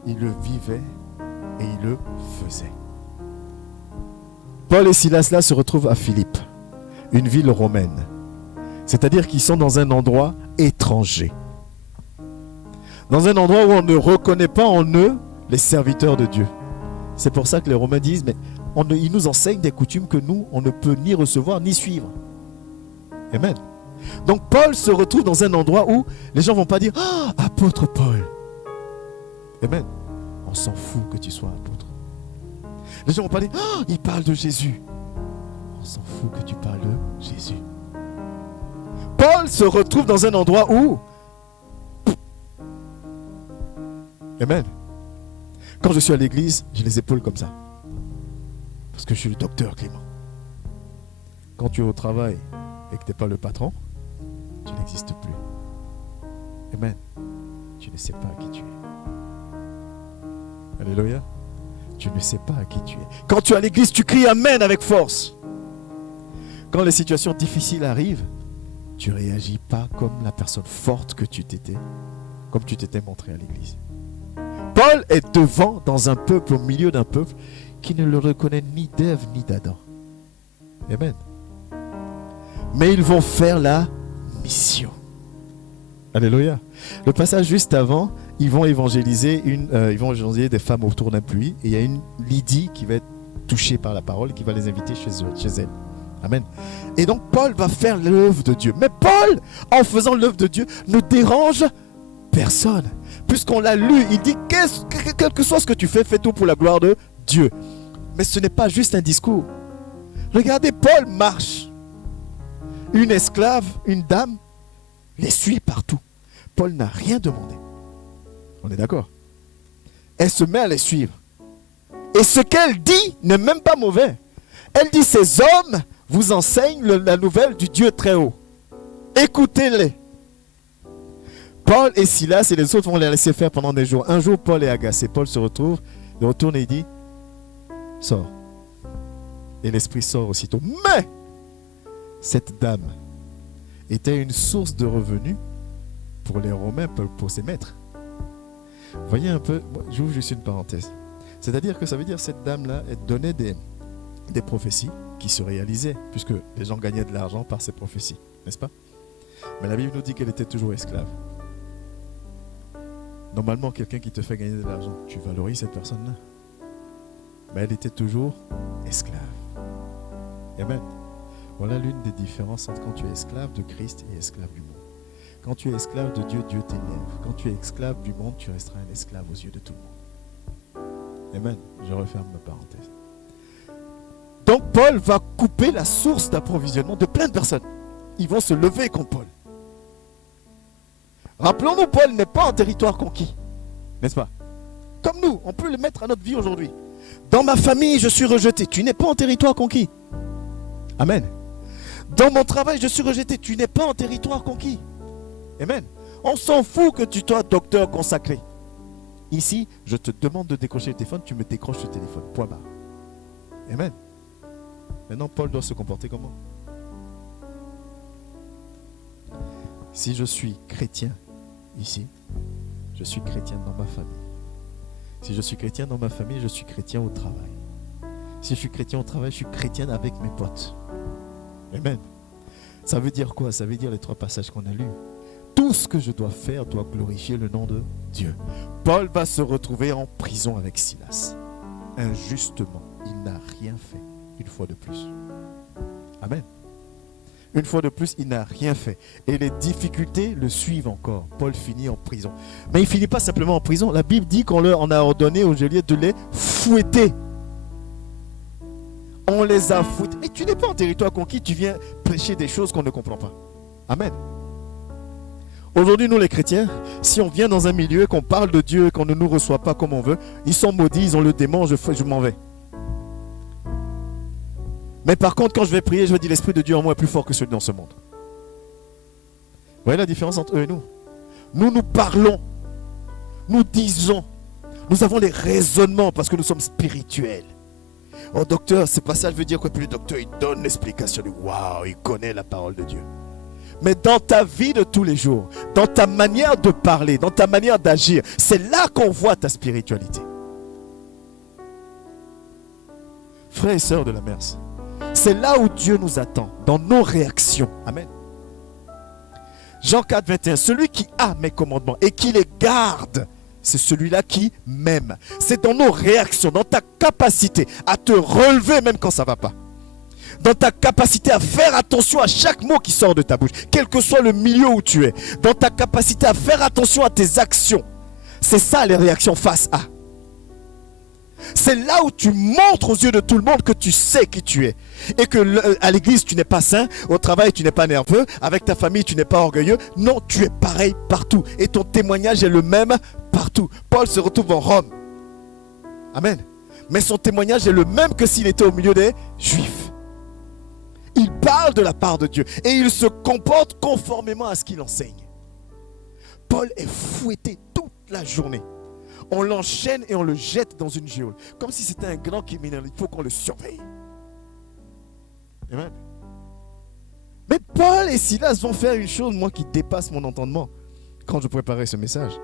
il le vivait et il le faisait. Paul et Silas là se retrouvent à Philippe, une ville romaine. C'est-à-dire qu'ils sont dans un endroit étranger. Dans un endroit où on ne reconnaît pas en eux les serviteurs de Dieu. C'est pour ça que les Romains disent, mais ils nous enseignent des coutumes que nous, on ne peut ni recevoir ni suivre. Amen. Donc Paul se retrouve dans un endroit où les gens ne vont pas dire, ah, apôtre Paul. Amen. On s'en fout que tu sois apôtre. Les gens ne vont pas dire, ah, il parle de Jésus. On s'en fout que tu parles de Jésus. Paul se retrouve dans un endroit où, amen. Quand je suis à l'église, j'ai les épaules comme ça. Parce que je suis le docteur Clément. Quand tu es au travail et que tu n'es pas le patron, tu n'existes plus. Amen. Tu ne sais pas qui tu es. Alléluia. Tu ne sais pas à qui tu es. Quand tu es à l'église, tu cries Amen avec force. Quand les situations difficiles arrivent, tu ne réagis pas comme la personne forte que tu t'étais, comme tu t'étais montré à l'église. Paul est devant dans un peuple, au milieu d'un peuple qui ne le reconnaît ni d'Ève ni d'Adam. Amen. Mais ils vont faire la mission. Alléluia. Le passage juste avant, ils vont évangéliser des femmes autour d'un puits. Et il y a une Lydie qui va être touchés par la parole, qui va les inviter chez elle. Amen. Et donc Paul va faire l'œuvre de Dieu. Mais Paul, en faisant l'œuvre de Dieu, ne dérange personne. Puisqu'on l'a lu, il dit, quel que soit ce que tu fais, fais tout pour la gloire de Dieu. Mais ce n'est pas juste un discours. Regardez, Paul marche. Une esclave, une dame, les suit partout. Paul n'a rien demandé. On est d'accord? Elle se met à les suivre. Et ce qu'elle dit n'est même pas mauvais. Elle dit, ces hommes vous enseignent la nouvelle du Dieu très haut. Écoutez-les. Paul et Silas et les autres vont les laisser faire pendant des jours. Un jour, Paul est agacé. Paul se retrouve, il retourne et il dit, sors. Et l'esprit sort aussitôt. Mais cette dame était une source de revenus pour les Romains, pour ses maîtres. Voyez un peu, j'ouvre juste une parenthèse. C'est-à-dire que ça veut dire que cette dame-là, elle donnait des prophéties qui se réalisaient, puisque les gens gagnaient de l'argent par ces prophéties, n'est-ce pas? Mais la Bible nous dit qu'elle était toujours esclave. Normalement, quelqu'un qui te fait gagner de l'argent, tu valorises cette personne-là. Mais elle était toujours esclave. Amen. Voilà l'une des différences entre quand tu es esclave de Christ et esclave du monde. Quand tu es esclave de Dieu, Dieu t'élève. Quand tu es esclave du monde, tu resteras un esclave aux yeux de tout le monde. Amen. Je referme ma parenthèse. Donc Paul va couper la source d'approvisionnement de plein de personnes. Ils vont se lever contre Paul. Rappelons-nous, Paul n'est pas en territoire conquis. N'est-ce pas? Comme nous, on peut le mettre à notre vie aujourd'hui. Dans ma famille, je suis rejeté. Tu n'es pas en territoire conquis. Amen. Dans mon travail, je suis rejeté. Tu n'es pas en territoire conquis. Amen. On s'en fout que tu sois docteur consacré. Ici, je te demande de décrocher le téléphone, tu me décroches le téléphone. Point barre. Amen. Maintenant, Paul doit se comporter comment? Si je suis chrétien ici, je suis chrétien dans ma famille. Si je suis chrétien dans ma famille, je suis chrétien au travail. Si je suis chrétien au travail, je suis chrétien avec mes potes. Amen. Ça veut dire quoi? Ça veut dire les 3 passages qu'on a lus. Tout ce que je dois faire doit glorifier le nom de Dieu. Paul va se retrouver en prison avec Silas. Injustement, il n'a rien fait une fois de plus. Amen. Une fois de plus, il n'a rien fait. Et les difficultés le suivent encore. Paul finit en prison. Mais il ne finit pas simplement en prison. La Bible dit qu'on leur en a ordonné aux geôliers de les fouetter. On les a fouettés. Mais tu n'es pas en territoire conquis, tu viens prêcher des choses qu'on ne comprend pas. Amen. Aujourd'hui, nous les chrétiens, si on vient dans un milieu, qu'on parle de Dieu et qu'on ne nous reçoit pas comme on veut, ils sont maudits, ils ont le démon, je m'en vais. Mais par contre, quand je vais prier, je vais dire l'Esprit de Dieu en moi est plus fort que celui dans ce monde. Vous voyez la différence entre eux et nous? Nous parlons, nous disons, nous avons les raisonnements parce que nous sommes spirituels. Oh docteur, c'est pas ça, je veux dire que plus le docteur, il donne l'explication, waouh, il connaît la parole de Dieu. Mais dans ta vie de tous les jours, dans ta manière de parler, dans ta manière d'agir, c'est là qu'on voit ta spiritualité. Frères et sœurs de la Merce, c'est là où Dieu nous attend, dans nos réactions. Amen. Jean 4, 21, celui qui a mes commandements et qui les garde, c'est celui-là qui m'aime. C'est dans nos réactions, dans ta capacité à te relever même quand ça ne va pas. Dans ta capacité à faire attention à chaque mot qui sort de ta bouche, quel que soit le milieu où tu es. Dans ta capacité à faire attention à tes actions. C'est ça les réactions face à. C'est là où tu montres aux yeux de tout le monde que tu sais qui tu es. Et que à l'église tu n'es pas saint, au travail tu n'es pas nerveux, avec ta famille tu n'es pas orgueilleux. Non, tu es pareil partout. Et ton témoignage est le même partout. Paul se retrouve en Rome. Amen. Mais son témoignage est le même que s'il était au milieu des Juifs. Il parle de la part de Dieu et il se comporte conformément à ce qu'il enseigne. Paul est fouetté toute la journée. On l'enchaîne et on le jette dans une geôle. Comme si c'était un grand criminel. Il faut qu'on le surveille. Amen. Mais Paul et Silas vont faire une chose, moi, qui dépasse mon entendement. Quand je préparais ce message,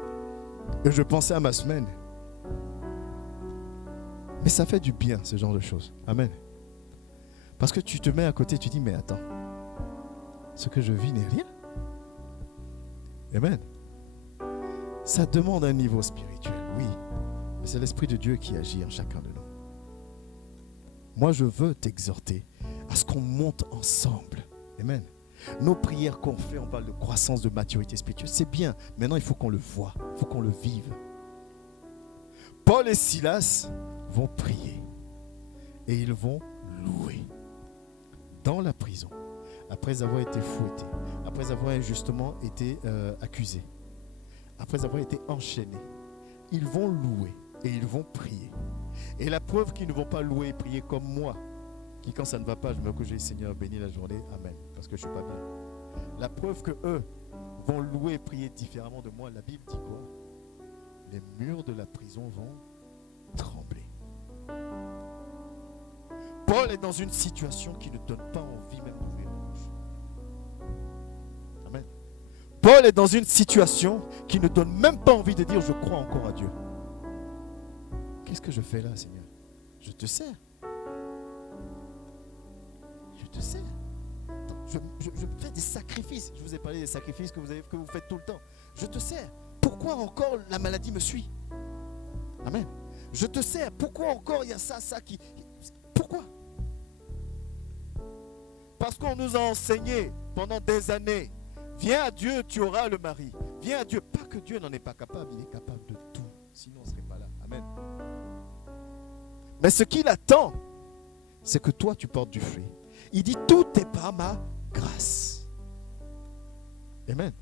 et je pensais à ma semaine. Mais ça fait du bien, ce genre de choses. Amen. Parce que tu te mets à côté, tu dis, mais attends, ce que je vis n'est rien. Amen. Ça demande un niveau spirituel, oui. Mais c'est l'Esprit de Dieu qui agit en chacun de nous. moi je veux t'exhorter à ce qu'on monte ensemble. Amen. Nos prières qu'on fait, on parle de croissance, de maturité spirituelle, c'est bien. Maintenant, il faut qu'on le voie, il faut qu'on le vive. Paul et Silas vont prier et ils vont louer dans la prison, après avoir été fouettés, après avoir injustement été accusés, après avoir été enchaînés. Ils vont louer et ils vont prier. Et la preuve qu'ils ne vont pas louer et prier comme moi, qui quand ça ne va pas, je me couche, Seigneur, bénis la journée, amen, parce que je ne suis pas bien. La preuve que eux vont louer et prier différemment de moi, la Bible dit quoi? Les murs de la prison vont trembler. Paul est dans une situation qui ne donne pas envie même d'ouvrir la bouche. Amen. Paul est dans une situation qui ne donne même pas envie de dire je crois encore à Dieu. Qu'est-ce que je fais là, Seigneur? Je te sers. Je te sers. Je fais des sacrifices. Je vous ai parlé des sacrifices que vous faites tout le temps. Je te sers. Pourquoi encore la maladie me suit? Amen. Je te sers. Pourquoi encore il y a ça qui... Pourquoi? Parce qu'on nous a enseigné pendant des années. Viens à Dieu, tu auras le mari. Viens à Dieu. Pas que Dieu n'en est pas capable. Il est capable de tout. Sinon on ne serait pas là. Amen. Mais ce qu'il attend, c'est que toi tu portes du fruit. Il dit tout est par ma grâce. Amen.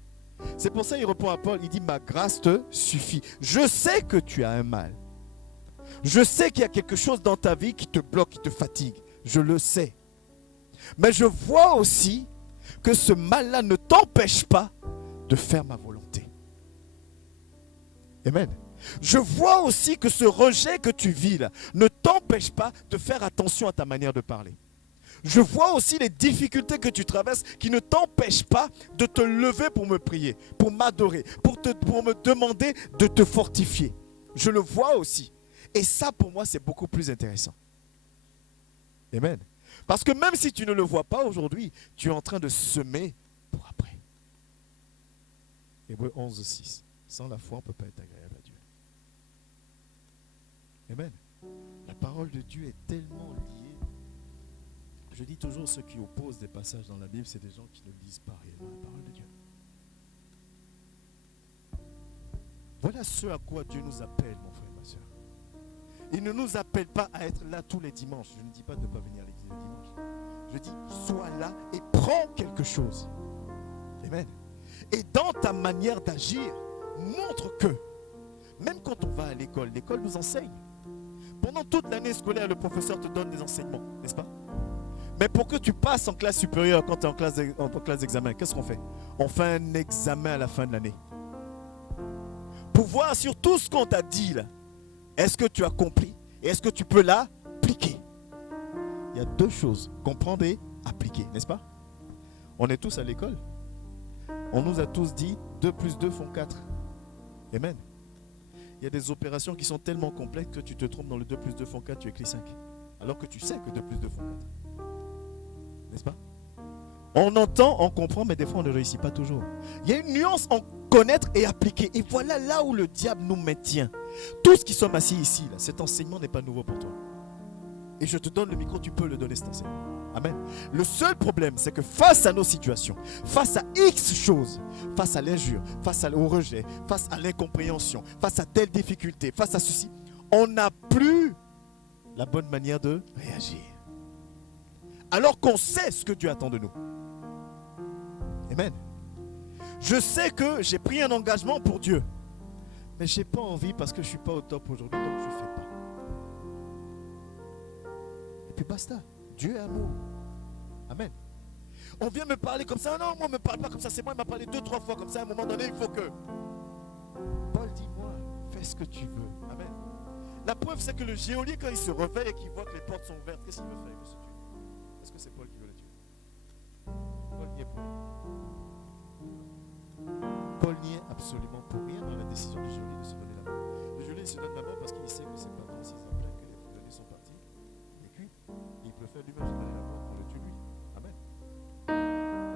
C'est pour ça qu'il répond à Paul, il dit ma grâce te suffit. Je sais que tu as un mal. Je sais qu'il y a quelque chose dans ta vie qui te bloque, qui te fatigue. Je le sais. Mais je vois aussi que ce mal-là ne t'empêche pas de faire ma volonté. Amen. Je vois aussi que ce rejet que tu vis là ne t'empêche pas de faire attention à ta manière de parler. Je vois aussi les difficultés que tu traverses qui ne t'empêchent pas de te lever pour me prier, pour m'adorer, pour me demander de te fortifier. Je le vois aussi. Et ça, pour moi, c'est beaucoup plus intéressant. Amen. Parce que même si tu ne le vois pas aujourd'hui, tu es en train de semer pour après. Hébreux 11:6. Sans la foi, on ne peut pas être agréable à Dieu. Amen. La parole de Dieu est tellement liée. Je dis toujours, ceux qui opposent des passages dans la Bible, c'est des gens qui ne lisent pas réellement la parole de Dieu. Voilà ce à quoi Dieu nous appelle, mon frère et ma soeur. Il ne nous appelle pas à être là tous les dimanches. Je ne dis pas de ne pas venir à l'église le dimanche. Je dis, sois là et prends quelque chose. Amen. Et dans ta manière d'agir, montre que, même quand on va à l'école nous enseigne. Pendant toute l'année scolaire, le professeur te donne des enseignements, n'est-ce pas? Mais pour que tu passes en classe supérieure, quand tu es en classe d'examen, qu'est-ce qu'on fait? On fait un examen à la fin de l'année. Pour voir sur tout ce qu'on t'a dit là, est-ce que tu as compris? Et est-ce que tu peux l'appliquer? Il y a deux choses, comprendre et appliquer, n'est-ce pas? On est tous à l'école. On nous a tous dit 2 plus 2 font 4. Amen. Il y a des opérations qui sont tellement complexes que tu te trompes dans le 2 plus 2 font 4, tu écris 5. Alors que tu sais que 2 plus 2 font 4. N'est-ce pas? On entend, on comprend, mais des fois on ne réussit pas toujours. Il y a une nuance en connaître et appliquer. Et voilà là où le diable nous maintient. Tous qui sommes assis ici, là, cet enseignement n'est pas nouveau pour toi. Et je te donne le micro, tu peux le donner cet enseignement. Amen. Le seul problème, c'est que face à nos situations, face à X choses, face à l'injure, face au rejet, face à l'incompréhension, face à telle difficulté, face à ceci, on n'a plus la bonne manière de réagir. Alors qu'on sait ce que Dieu attend de nous. Amen. Je sais que j'ai pris un engagement pour Dieu, mais je n'ai pas envie parce que je ne suis pas au top aujourd'hui, donc je ne fais pas. Et puis basta. Dieu est amour. Amen. On vient me parler comme ça. Non, moi, ne me parle pas comme ça. C'est moi, il m'a parlé 2-3 fois comme ça. À un moment donné, il faut que... Paul dit, moi, fais ce que tu veux. Amen. La preuve, c'est que le geôlier, quand il se réveille et qu'il voit que les portes sont ouvertes, qu'est-ce qu'il veut faire? Il veut se tuer. Est-ce que c'est Paul qui veut le tuer? Paul n'y est pour rien. Paul n'y est absolument pour rien dans la décision du geôlier de se donner la mort. Le geôlier se donne la mort parce qu'il sait que c'est pas dans 6 ans plein que les prisonniers sont partis. Et puis, il préfère lui-même se donner la mort qu'on le tue lui. Amen.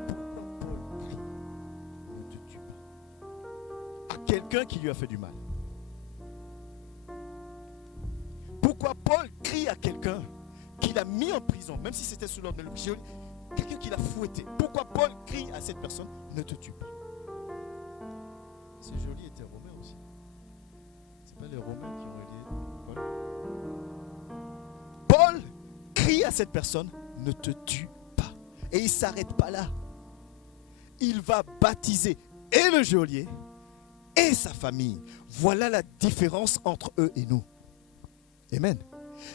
Pourquoi Paul crie? Ne te tue pas. À quelqu'un qui lui a fait du mal. Pourquoi Paul crie à quelqu'un qu'il a mis en prison, même si c'était sous l'ordre de geôlier, quelqu'un qui l'a fouetté. Pourquoi Paul crie à cette personne, ne te tue pas? Ce geôlier était romain aussi. Ce n'est pas les Romains qui ont aidé Paul. Paul crie à cette personne, ne te tue pas. Et il ne s'arrête pas là. Il va baptiser et le geôlier et sa famille. Voilà la différence entre eux et nous. Amen.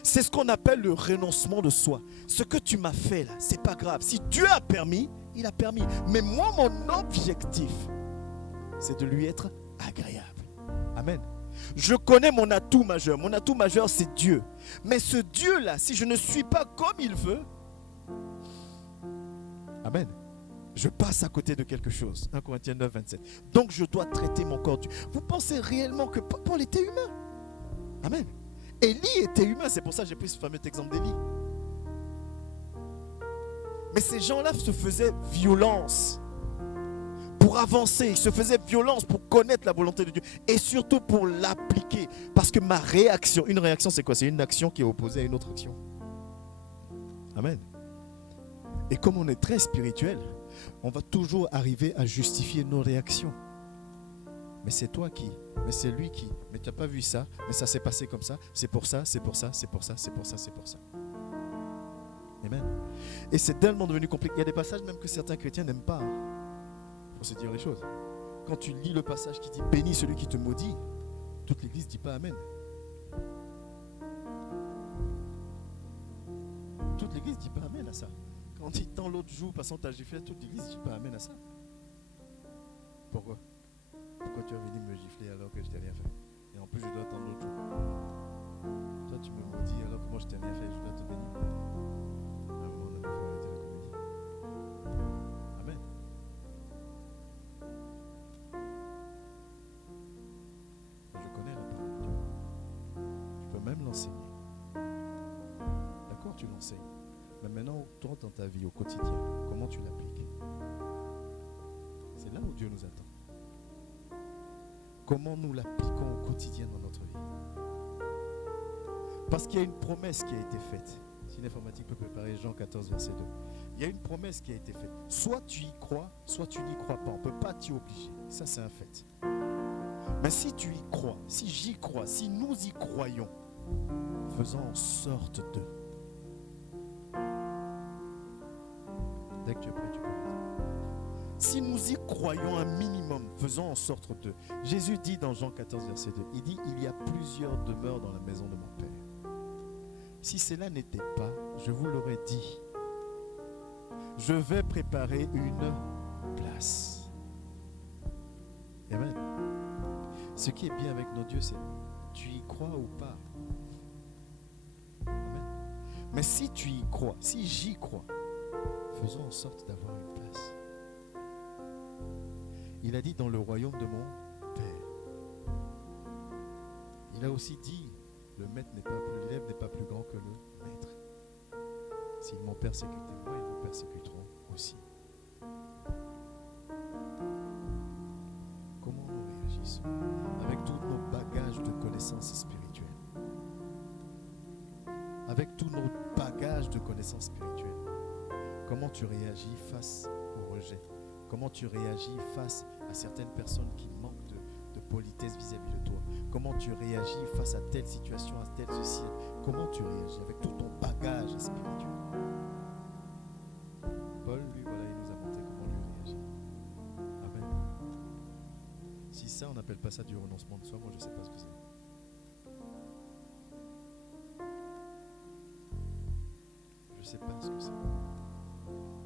C'est ce qu'on appelle le renoncement de soi. Ce que tu m'as fait là, c'est pas grave. Si Dieu a permis, il a permis. Mais moi, mon objectif, c'est de lui être agréable. Amen. Je connais mon atout majeur. Mon atout majeur, c'est Dieu. Mais ce Dieu-là, si je ne suis pas comme il veut, amen, je passe à côté de quelque chose. 1 Corinthiens 9, 27. Donc je dois traiter mon corps. Vous pensez réellement que Paul était humain? Amen. Élie était humain, c'est pour ça que j'ai pris ce fameux exemple d'Élie. Mais ces gens-là se faisaient violence pour avancer, ils se faisaient violence pour connaître la volonté de Dieu et surtout pour l'appliquer. Parce que ma réaction, une réaction c'est quoi? C'est une action qui est opposée à une autre action. Amen. Et comme on est très spirituel, on va toujours arriver à justifier nos réactions. Mais c'est toi qui, mais c'est lui qui, mais tu n'as pas vu ça, mais ça s'est passé comme ça, c'est pour ça, c'est pour ça, c'est pour ça, c'est pour ça, c'est pour ça. Amen. Et c'est tellement devenu compliqué. Il y a des passages même que certains chrétiens n'aiment pas. Il faut se dire les choses. Quand tu lis le passage qui dit « Bénis celui qui te maudit », toute l'église ne dit pas « Amen ». Toute l'église ne dit pas « Amen » à ça. Quand on dit « Tant l'autre joue, passant ta giflée », toute l'église ne dit pas « Amen » à ça. Pourquoi? Pourquoi tu as venu me gifler alors que je t'ai rien fait? Et en plus, je dois attendre l'autre jour. Toi, tu me maudis alors que moi, je t'ai rien fait, je dois te bénir. À un moment donné, il faut arrêter la comédie. Amen. Je connais la parole de Dieu. Tu peux même l'enseigner. D'accord, tu l'enseignes. Mais maintenant, toi, dans ta vie, au quotidien, comment tu l'appliques? C'est là où Dieu nous attend. Comment nous l'appliquons au quotidien dans notre vie? Parce qu'il y a une promesse qui a été faite. Si l'informatique peut préparer Jean 14, verset 2. Il y a une promesse qui a été faite. Soit tu y crois, soit tu n'y crois pas. On ne peut pas t'y obliger. Ça, c'est un fait. Mais si tu y crois, si j'y crois, si nous y croyons, faisons en sorte de. Dès que tu es prêt, tu peux. Si nous y croyons un minimum, faisons en sorte de. Jésus dit dans Jean 14, verset 2, il dit, il y a plusieurs demeures dans la maison de mon Père. Si cela n'était pas, je vous l'aurais dit. Je vais préparer une place. Amen. Ce qui est bien avec nos dieux, c'est tu y crois ou pas. Amen. Mais si tu y crois, si j'y crois, faisons en sorte d'avoir une place. Il a dit dans le royaume de mon Père. Il a aussi dit, le maître n'est pas plus, l'élève n'est pas plus grand que le maître. S'ils m'ont persécuté, moi, ils vous persécuteront aussi. Comment nous réagissons avec tous nos bagages de connaissances spirituelles? Avec tous nos bagages de connaissances spirituelles, comment tu réagis face au rejet? Comment tu réagis face à certaines personnes qui manquent de politesse vis-à-vis de toi? Comment tu réagis face à telle situation, à telle ceci? Comment tu réagis avec tout ton bagage spirituel? Paul, lui, voilà, il nous a montré comment lui réagir. Amen. Si ça, on n'appelle pas ça du renoncement de soi, moi, je ne sais pas ce que c'est. Je ne sais pas ce que c'est.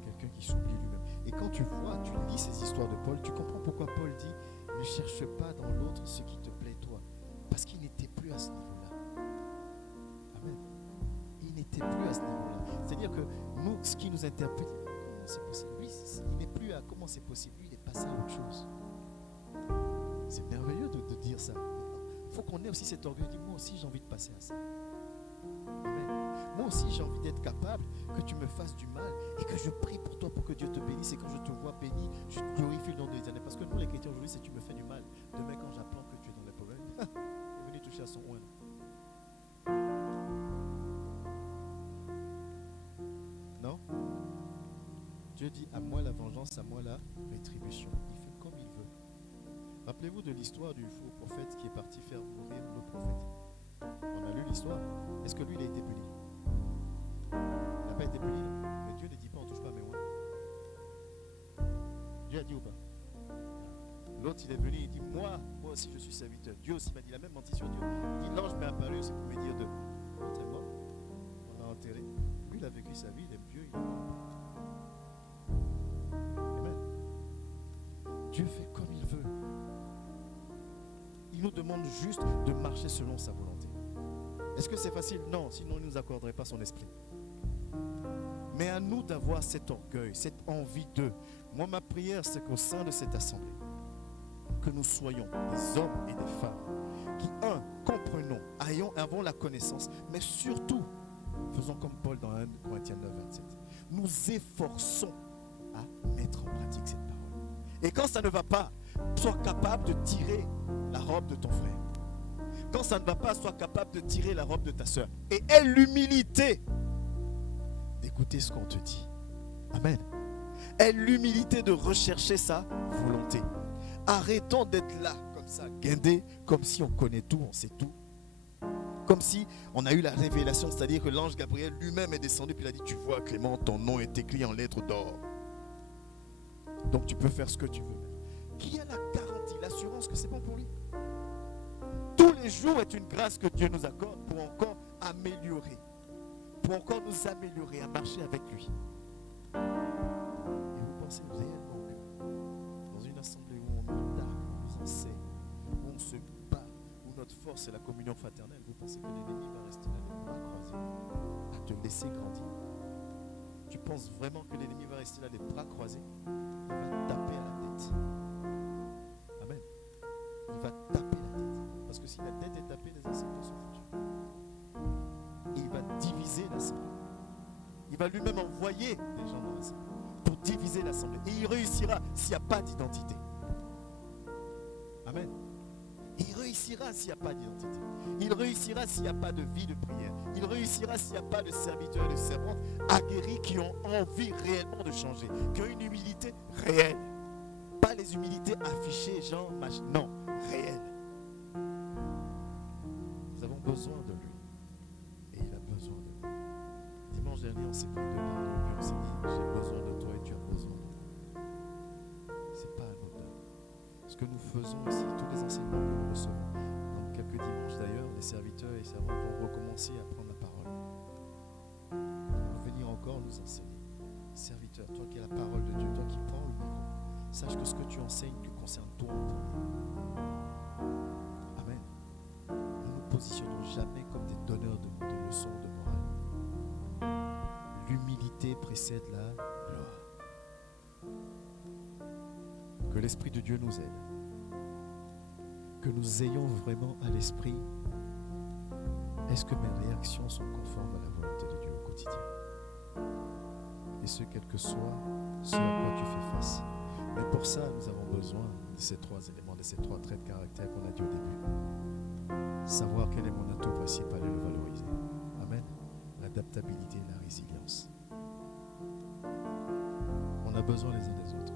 Quelqu'un qui s'oublie lui-même. Et quand tu vois, tu lis ces histoires de Paul, tu comprends pourquoi Paul dit ne cherche pas dans l'autre ce qui te plaît toi. Parce qu'il n'était plus à ce niveau-là. Amen. Il n'était plus à ce niveau-là. C'est-à-dire que nous, ce qui nous interpelle, comment c'est possible? Lui, il n'est plus à comment c'est possible. Lui, il est passé à autre chose. C'est merveilleux de dire ça. Il faut qu'on ait aussi cet orgueil de dire moi aussi j'ai envie de passer à ça. Moi aussi, j'ai envie d'être capable que tu me fasses du mal et que je prie pour toi pour que Dieu te bénisse. Et quand je te vois béni, je glorifie le nom de l'Éternel. Parce que nous, les chrétiens, aujourd'hui, c'est tu me fais du mal. Demain, quand j'apprends que tu es dans les problèmes, il est venu toucher à son oin. Dieu dit, à moi la vengeance, à moi la rétribution. Il fait comme il veut. Rappelez-vous de l'histoire du faux prophète qui est parti faire mourir le prophète. On a lu l'histoire. Est-ce que lui, il a été puni? Il n'a pas été puni, non? Mais Dieu ne dit pas, on ne touche pas à mes oins. Dieu a dit ou pas? L'autre, il est venu, il dit, moi aussi je suis serviteur. Dieu aussi m'a dit, il a même menti sur Dieu. Il dit, l'ange m'est apparu aussi pour me dire de... L'autre est mort, on l'a enterré. Lui, il a vécu sa vie, il aime Dieu, il est mort. Amen. Dieu fait comme il veut. Il nous demande juste de marcher selon sa volonté. Est-ce que c'est facile? Non, sinon il ne nous accorderait pas son esprit. Mais à nous d'avoir cet orgueil, cette envie de... Moi, ma prière, c'est qu'au sein de cette assemblée, que nous soyons des hommes et des femmes qui, comprenons, avons la connaissance, mais surtout, faisons comme Paul dans 1 Corinthiens 9, 27. Nous efforçons à mettre en pratique cette parole. Et quand ça ne va pas, sois capable de tirer la robe de ton frère. Quand ça ne va pas, sois capable de tirer la robe de ta soeur. Et aie l'humilité d'écouter ce qu'on te dit. Amen. Aie l'humilité de rechercher sa volonté. Arrêtons d'être là, comme ça, guindés, comme si on connaît tout, on sait tout. Comme si on a eu la révélation, c'est-à-dire que l'ange Gabriel lui-même est descendu, puis il a dit, tu vois Clément, ton nom est écrit en lettres d'or. Donc tu peux faire ce que tu veux. Qui a la garantie, l'assurance que c'est bon pour lui? Tous les jours est une grâce que Dieu nous accorde pour encore améliorer. Pour encore nous améliorer à marcher avec lui. Et vous pensez réellement que dans une assemblée où on nous tape, on nous enseigne, où on se bat, où notre force est la communion fraternelle, vous pensez que l'ennemi va rester là les bras croisés à te laisser grandir? Tu penses vraiment que l'ennemi va rester là les bras croisés? Il va taper à la tête. Amen. Il va taper la tête. Parce que si la tête est tapée, les assemblées sont foutues. Et il va diviser l'assemblée. Il va lui-même envoyer des gens dans l'assemblée pour diviser l'assemblée. Et il réussira s'il n'y a pas d'identité. Amen. Il réussira s'il n'y a pas d'identité. Il réussira s'il n'y a pas de vie de prière. Il réussira s'il n'y a pas de serviteurs et de servantes aguerris qui ont envie réellement de changer, qui ont une humilité réelle. Pas les humilités affichées, genre, non, réelles. Nous avons besoin de lui. Et il a besoin de nous. Dimanche dernier, on s'est pris de main, et on s'est dit, j'ai besoin de toi et tu as besoin de moi. C'est pas anodin. Ce que nous faisons ici, tous les enseignements que nous recevons, dans quelques dimanches d'ailleurs, les serviteurs et servantes vont recommencer à prendre la parole. Ils vont venir encore nous enseigner. Serviteur, toi qui as la parole de Dieu, toi qui prends le micro, sache que ce que tu enseignes te concerne toi en premier. Amen. Nous ne nous positionnons jamais comme des donneurs de leçons de morale. L'humilité précède la gloire. Que l'Esprit de Dieu nous aide. Que nous ayons vraiment à l'esprit, est-ce que mes réactions sont conformes à la volonté de Dieu au quotidien? Et ce, quel que soit ce à quoi tu fais face. Mais pour ça, nous avons besoin de ces trois éléments, de ces trois traits de caractère qu'on a dit au début. Savoir quel est mon atout principal et le valoriser. Amen. L'adaptabilité et la résilience. On a besoin les uns des autres.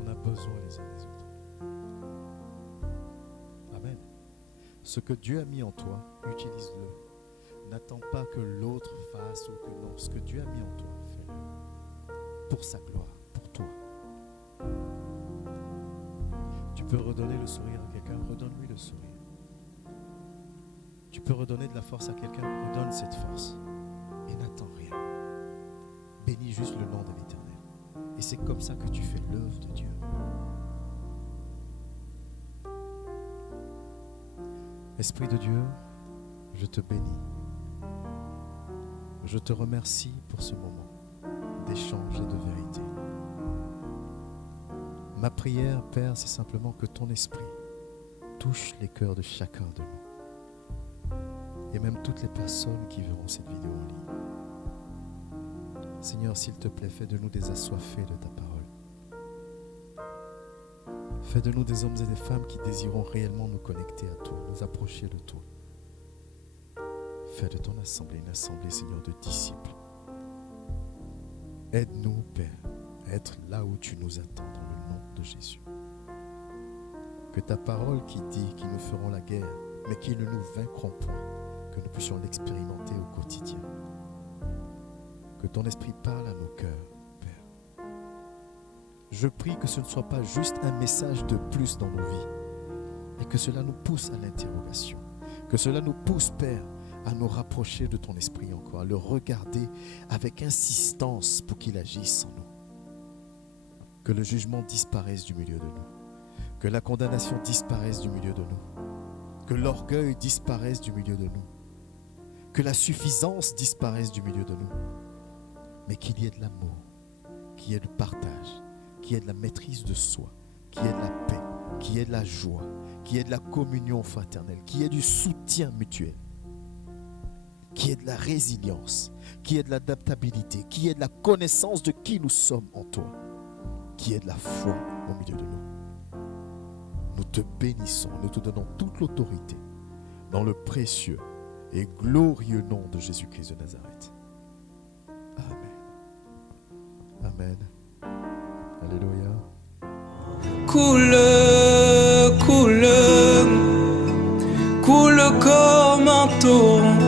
On a besoin les uns des autres. Amen. Ce que Dieu a mis en toi, utilise-le. N'attends pas que l'autre fasse ou que non. Ce que Dieu a mis en toi, fais-le. Pour sa gloire, pour toi. Tu peux redonner le sourire à quelqu'un, redonne-lui le sourire. Tu peux redonner de la force à quelqu'un, redonne cette force. Et n'attends rien. Bénis juste le nom de l'Éternel. Et c'est comme ça que tu fais l'œuvre de Dieu. Esprit de Dieu, je te bénis. Je te remercie pour ce moment d'échange et de vérité. Ma prière, Père, c'est simplement que ton esprit touche les cœurs de chacun de nous. Et même toutes les personnes qui verront cette vidéo en ligne. Seigneur, s'il te plaît, fais de nous des assoiffés de ta parole. Fais de nous des hommes et des femmes qui désirons réellement nous connecter à toi, nous approcher de toi. Fais de ton assemblée une assemblée, Seigneur, de disciples. Aide-nous, Père, à être là où tu nous attends dans le nom de Jésus. Que ta parole qui dit qu'ils nous feront la guerre, mais qu'ils ne nous vaincront point, que nous puissions l'expérimenter au quotidien. Que ton esprit parle à nos cœurs, Père. Je prie que ce ne soit pas juste un message de plus dans nos vies, mais que cela nous pousse à l'interrogation. Que cela nous pousse, Père, à nous rapprocher de ton esprit encore, à le regarder avec insistance pour qu'il agisse en nous. Que le jugement disparaisse du milieu de nous. Que la condamnation disparaisse du milieu de nous. Que l'orgueil disparaisse du milieu de nous. Que la suffisance disparaisse du milieu de nous. Mais qu'il y ait de l'amour, qu'il y ait du partage, qu'il y ait de la maîtrise de soi, qu'il y ait de la paix, qu'il y ait de la joie, qu'il y ait de la communion fraternelle, qu'il y ait du soutien mutuel, qu'il y ait de la résilience, qu'il y ait de l'adaptabilité, qu'il y ait de la connaissance de qui nous sommes en toi, qu'il y ait de la foi au milieu de nous. Nous te bénissons, nous te donnons toute l'autorité dans le précieux et glorieux nom de Jésus-Christ de Nazareth. Amen. Amen. Alléluia. Coule, coule, coule comme un torrent.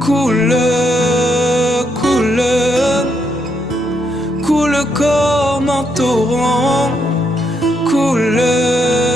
Coule, coule, coule comme un torrent. Coule.